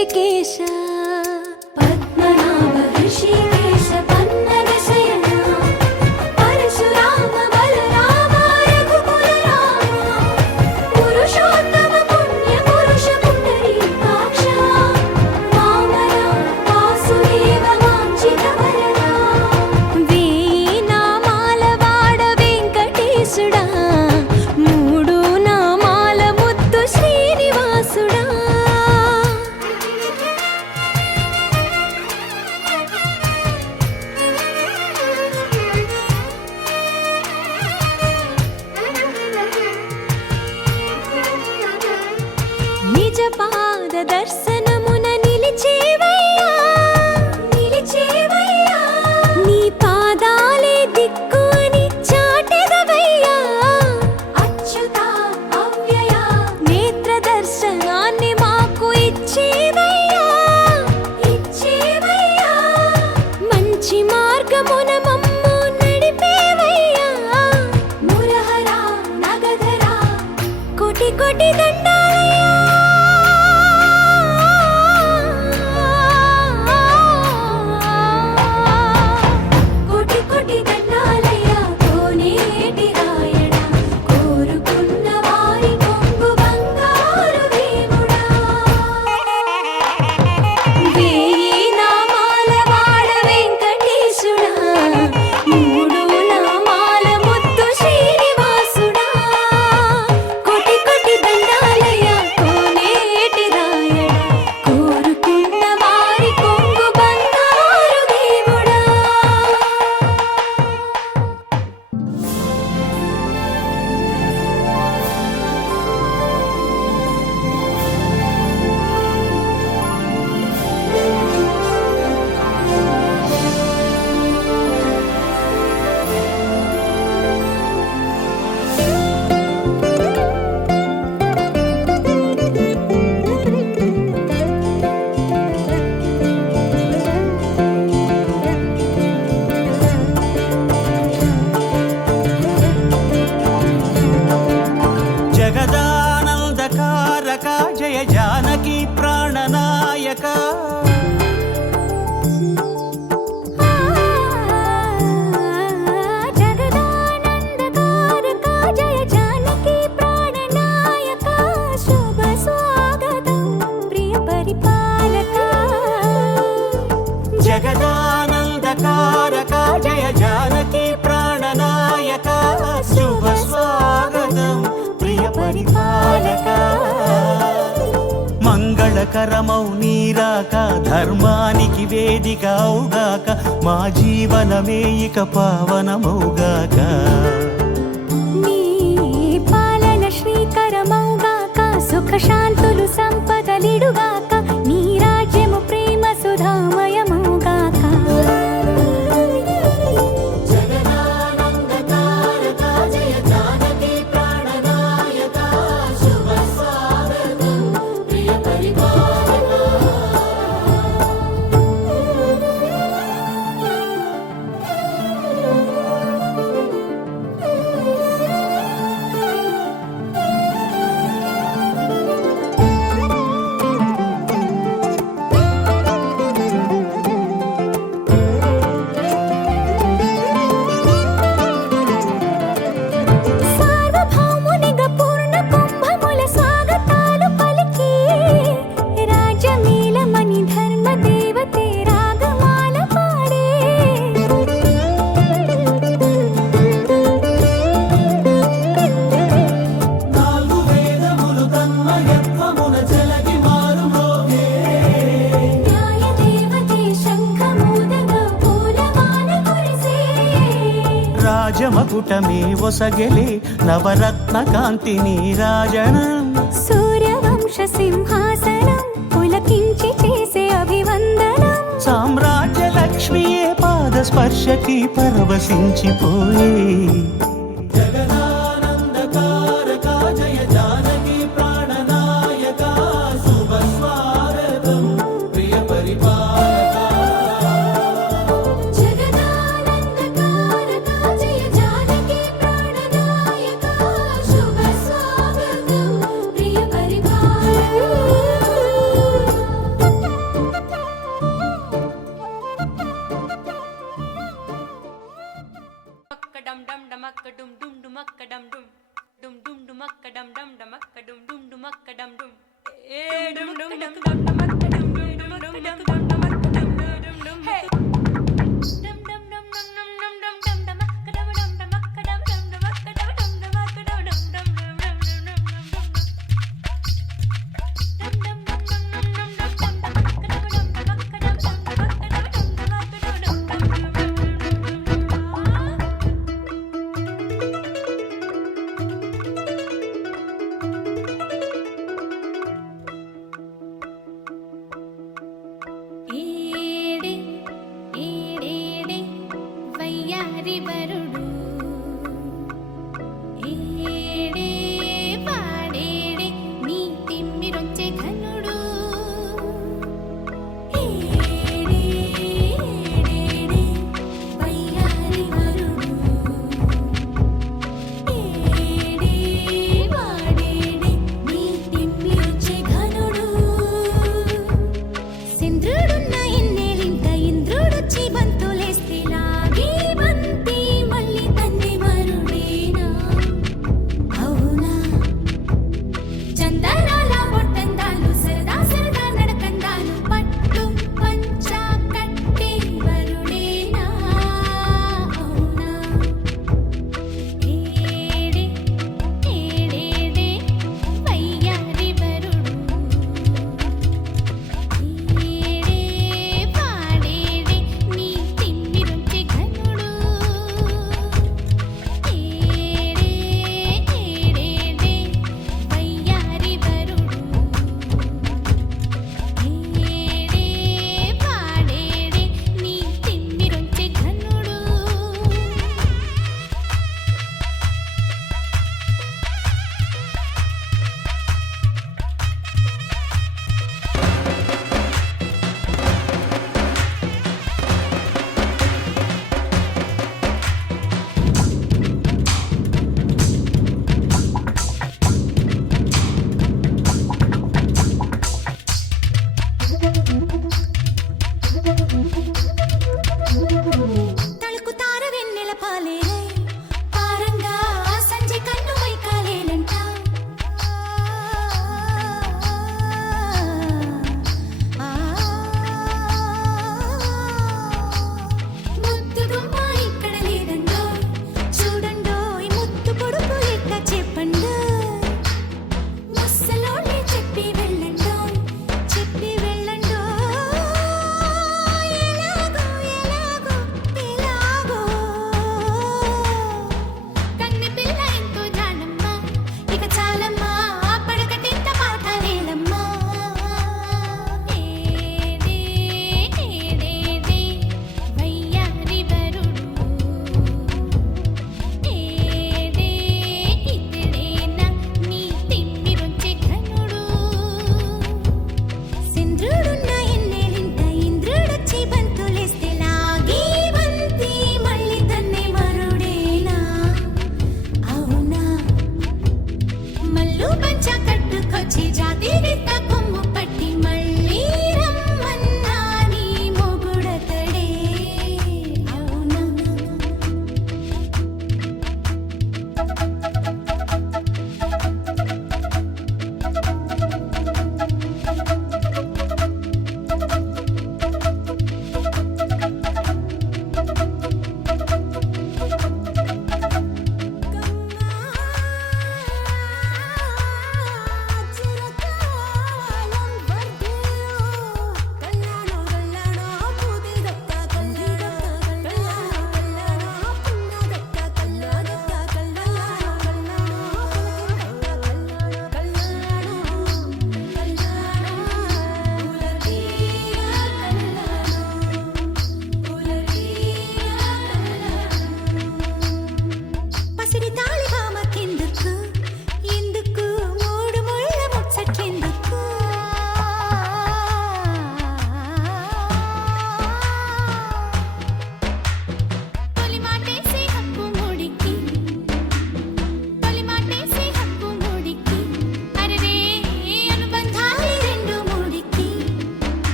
ऋषिकेश पद्मनाभ ऋषिकेश पन्नग शयन परशुराम बलराम रघुकुल राम पुरुषोत्तम पुण्य पुरुष पुंडरीकाक्ष वामन वासुदेव वाञ्छित वरदा वेయి నామాల వాడ వెంకటేశుడా మూడు నామాల ముద్దు శ్రీనివాసుడా నిజ పాద దర్శనమున నిలిచేవయ్యా నిలిచేవయ్యా నీ పాదాలే దిక్కు అని చాటెదవయ్యా అచ్యుత అవ్యయ నేత్ర దర్శనాన్ని మాకు ఇచ్చేవయ్యా ఇచ్చేవయ్యా మంచి మార్గమున మమ్ము నడిపేవయ్యా మురహర నగధర కోటి కోటి దండాలయ్యా కోటి కోటి దండాలయ్యా కోనేటి రాయణ కోరుకున్న వారి కొంగు బంగారు దేవుడా వేయి నామాల వాడ వెంకటేశుడా మూడు నామాల ముద్దు శ్రీనివాసుడా కోటి కోటి దండాలయ్యా కోనేటి రాయణ కోరుకున్న వారి కొంగు బంగారు దేవుడా జగదానందకారక జయ జానకి ప్రాణనాయక జగదానందకారక జయ జానకి ప్రాణనాయక శుభ స్వాగతం ప్రియ పరిపాలక జగదానందకారక జయ జానకి ప్రాణనాయక శుభ స్వాగతం ప్రియ పరిపాలక మంగళకరమౌ నీరాక ధర్మానికి వేదిక అవుగాక మా జీవనమే ఇక పావనమౌగాక నీ పాలన శ్రీకరమౌగాక సుఖ శాంతులు సంపదలిడుగాక నీ రాజ్యము ప్రేమ సుధామయమౌగాక జగదానందకారక జయ జానకి ప్రాణనాయక శుభ స్వాగతం ప్రియ పరిపాలక సార్వభౌమునిగా పూర్ణ కుంభముల స్వాగతాలు పలికి రాజమేళమణి ధర్మ దేవతే రాగమాల పాడే నాలుగు వేదములు తన్మయత్వమున చెలగి మారుమోగే న్యాయ దేవతే శంఖమూదగా పూలమాల కురిసే రాజమకుటమే ఒసగెలే నవరత్న కాంతి నీరాజనం సూర్యవంశ సింహాసనం పులకించి చేసే అభివందనం సామ్రాజ్య లక్ష్మియే పాద స్పర్శకి పరవశించిపోయే జగదానందకారక జయ జానకి ప్రాణనాయక శుభ స్వాగతం ప్రియ పరిపాలక జగదానందకారక జయ జానకి ప్రాణనాయక శుభ స్వాగతం ప్రియ పరిపాలక డమక్క డుమ్ డుమ్ డుమక్క డమ్ డుమ్ డుమ్ డుమ్ డుమక్క డమ్ డమ్ డమక్క డుమ్ డుమ్ డుమక్క డమ్ డుమ్ ఏ డుమ్ డుమ్ డమ్ డమ్ డమక్క డుమ్ డుమ్ డుమక్క డమ్ డమ్ డమక్క డుమ్ డుమ్ డుమ్ హే డమ్ డమ్ డమ్ డమ్ డమ్ డమ్ డమ్ డమ్ డమక్క డమ్ డమ్ డమక్క డమ్ డమ్ డమక్క డమ్ డమ్ డమక్క డమ్ డమ్ డమ్ డమ్ డమ్ ఏడే ఏడేడే వయ్యారి వరుడు ఏడే పాడేడే నీ తిమ్మిరొచ్చే ఘనుడు ఏడే ఏడేడే వయ్యారి వరుడు ఏడే పాడేడే నీ తిమ్మిరొచ్చే ఘనుడు సింద్రుడున్న ఎన్నేలింక ఇంద్రుడొచ్చి బంతులేస్తే లాగి బంతి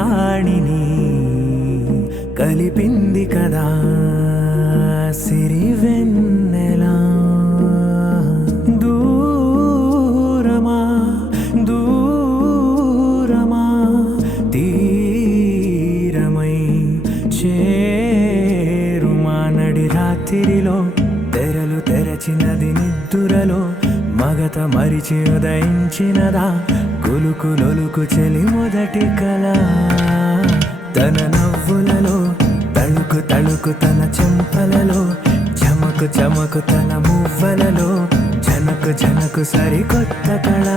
రాణిని కలిపింది కదా సిరివెన్నెలా. దూరమా దూరమా తీరమై చేరుమా నడి రాత్రిలో తెరలు తెరచినది నిద్దురలో మగత మరిచి ఉదయించినదా కులుకులొలుకు చెలి మొదటి కళ. తన నవ్వులలో తళుకు తళుకు తన చెంపలలో చమకు చమకు తన మువ్వలలో జనకు జనకు సరికొత్త కళ.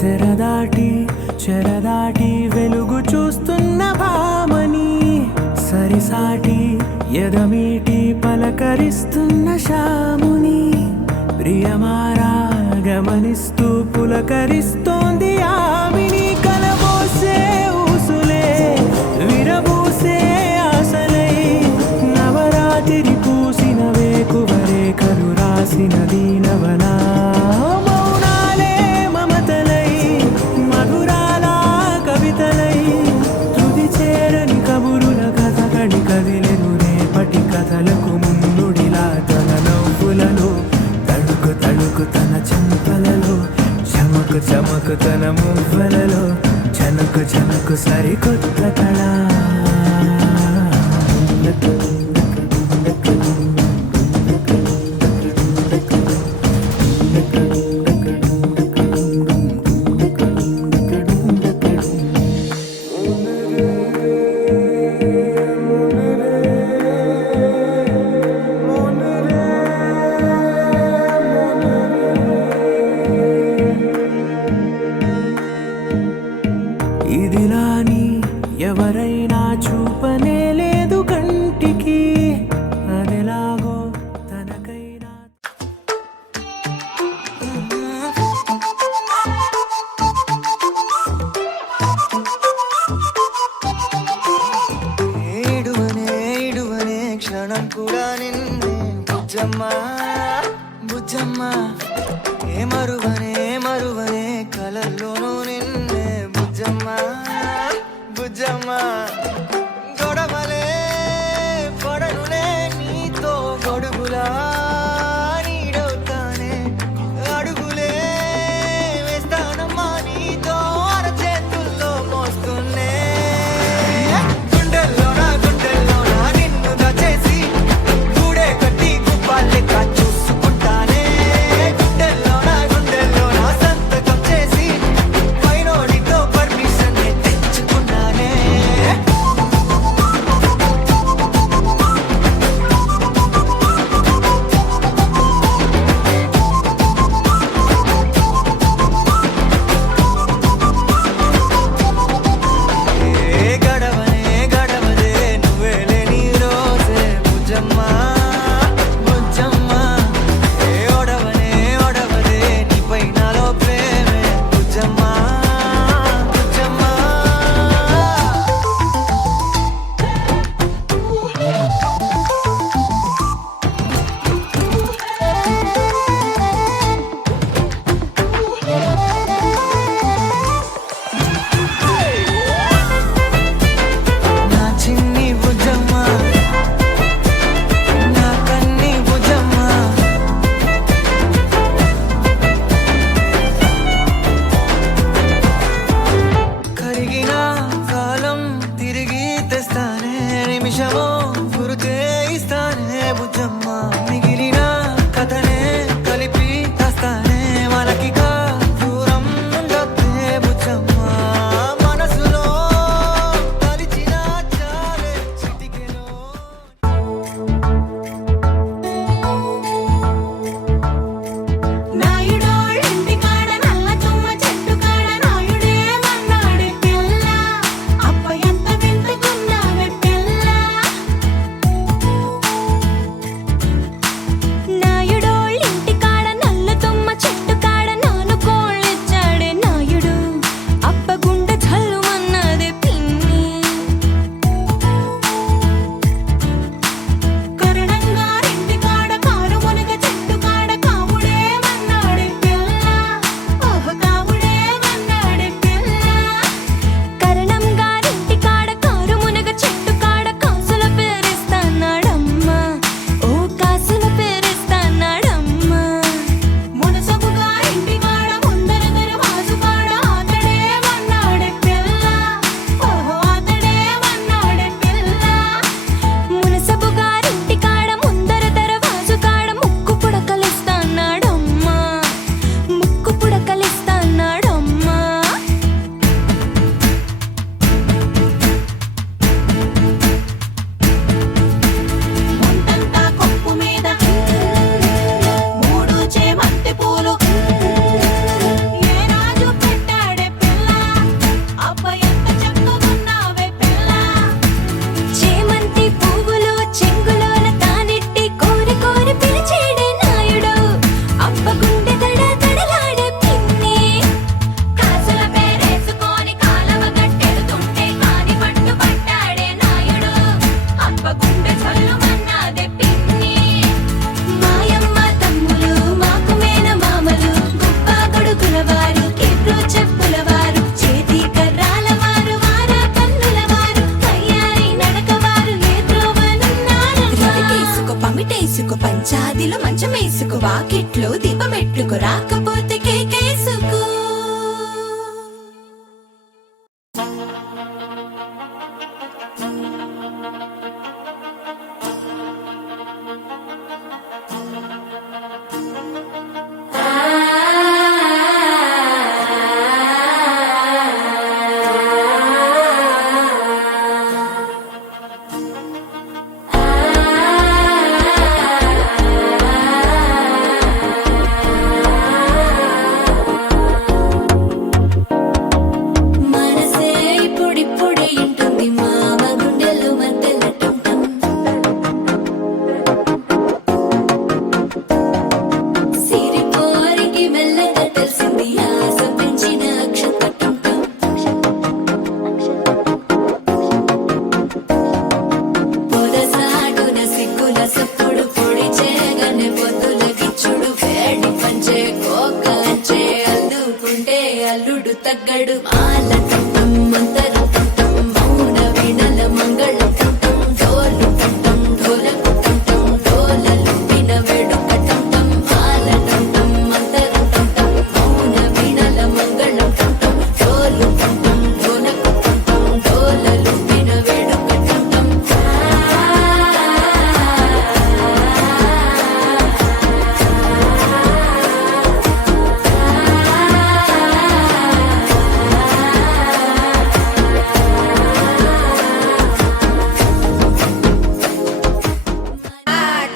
తెరదాటి చెరదాటి వెలుగు చూస్తున్న భామని సరిసాటి ఎదమీటి పలకరిస్తున్న శాముని ప్రియమారా గమనిస్తూ పులకరిస్తోంది ఆవిని. కలబోసే ఊసులే విరబూసే ఆశలై నవరాత్రి పూసిన వేకువరేఖలు రాసిన దీనవనా. కదిలెను రేపటి కథలకు ముందుడిలా తన నవ్వులలో తడుకు తడుకు తన చెంపలలో చమకు చమకు తన మువ్వలలో చనకు చనకు సరికొత్త కళ. ఇదిలాని ఎవరైనా చూపనే లేదు కంటికి అదెలాగో తనకైనా. ఏడువనే క్షణం కూడా నిన్నే బుజ్జమ్మా బుజ్జమ్మా. ఏ మరువనే కలల్లోనూ నిన్నే బుజ్జమ్మా బుజ్జమ్మా. గొడవలే పడనులే నీతో గొడుగులా నీడవుతానే అడుగులే వేస్తానమ్మా నీతో అరచేతుల్లో మోస్తున్నే. గుండెల్లోనా నిన్ను దచేసి గూడే కట్టి గుప్పాలెక్క చూసుకుంటానే. గుండెల్లోనా సంతకం చేసి పైనోడితో పర్మిషన్ తెచ్చుకున్నానే. గడవదే నువ్వే లేని రోజే బుజ్జమ్మా బుజ్జమ్మా. ఒడవదే నీపై నాలో ప్రేమే బుజ్జమ్మా బుజ్జమ్మా. నా చిన్ని బుజ్జమ్మా నా కన్ని బుజ్జమ్మా. కరిగిన కాలం తిరిగి తెస్తానే నిమిషమో గురుతే ఇస్తానే బుజ్జమ్మా. మిగిలిన కథనే కలిపి తెస్తానే మనకిగా దూరం ఉండొద్దే బుజ్జమ్మా. మనసులో కలిచి తెలుసుకో వాకిట్లో దీపమెట్టుకు రాకపోతే కేకేసుకో మనసే ఇప్పుడిప్పుడే ఇంటుంది మామ గుండెలు మధ్యలటుంటం సిరిపోరికి మెల్లగా తెలిసింది ఆశ పెంచిన అక్షతటుంటం పొదసాటున సిగ్గుల సప్పుడు పొడి చేయగానే పొద్దుల గిచ్చుడు వేడి పంచే కోకలంచే అల్లుకుంటే అల్లుడు తగ్గడు మాల టుంటం మంతర టుంటం మౌన వీణల మంగళ టుంటం డోలు టుంటం ఢోలకు టుంటం డోలలు విన వేడుక టుంటం మాల టుంటం మంతర టుంటం మౌన వీణల మంగళ టుంటం డోలు టుంటం ఢోలకు టుంటం డోలలు విన వేడుక టుంటం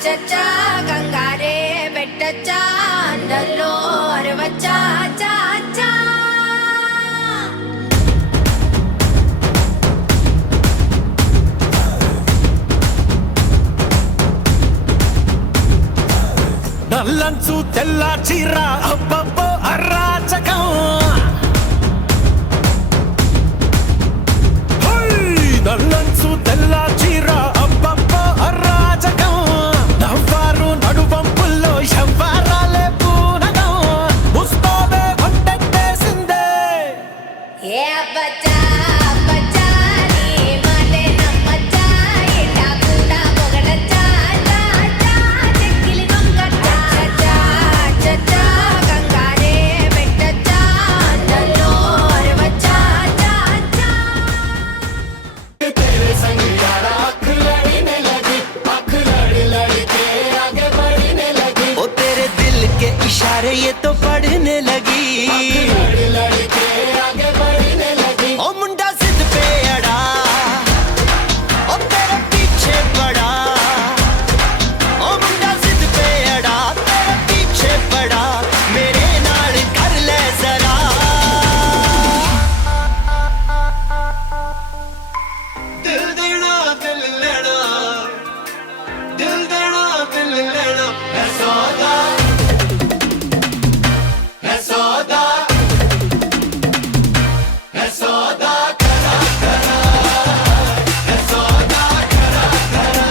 చచ్చా గంగారే పెట్టచ్చా అందల్లో అరవచ్చా చా చా నల్లంచు తెల్ల చీర అబ్బబ్బో అరాచకం హై! నల్లంచు తెల్ల చీర అబ్బబ్బో అరాచకం నవ్వారు నడువంపుల్లో ఎవ్వారాలే పూనగం ముస్తాబే వంటేసిందే ఏ బచ్చా బచ్చా నీ మాటే నమ్మచ్చా ఇట్టా కూడా పొగడచ్చా చా చా చెక్కిలి దొంగచ్చా చచ్చా చచ్చా గంగారే పెట్టచ్చా అందల్లో అరవచ్చా చా చా ओ तेरे दिल के इशारे ये तो पढ़ने लगी ओ मुंडा जिद पे अड़ा ओ तेरे पीछे पड़ा ओ मुंडा जिद पे अड़ा तेरे पीछे पड़ा मेरे नाल कर ले जरा दिल देना दिल लेना दिल देना दिल लेना है सौदा है सौदा है सौदा करा करा है सौदा करा करा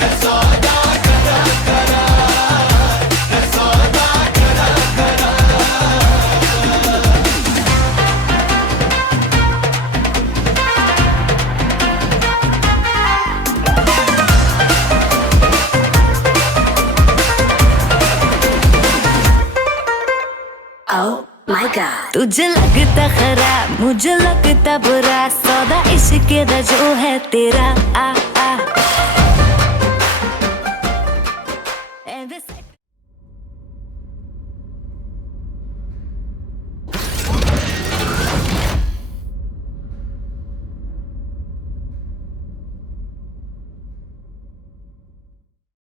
है सौदा करा करा है सौदा करा करा Oh my God तुझे लगता खराब मुझे लगता बुरा सौदा इश्क दा जो है तेरा आ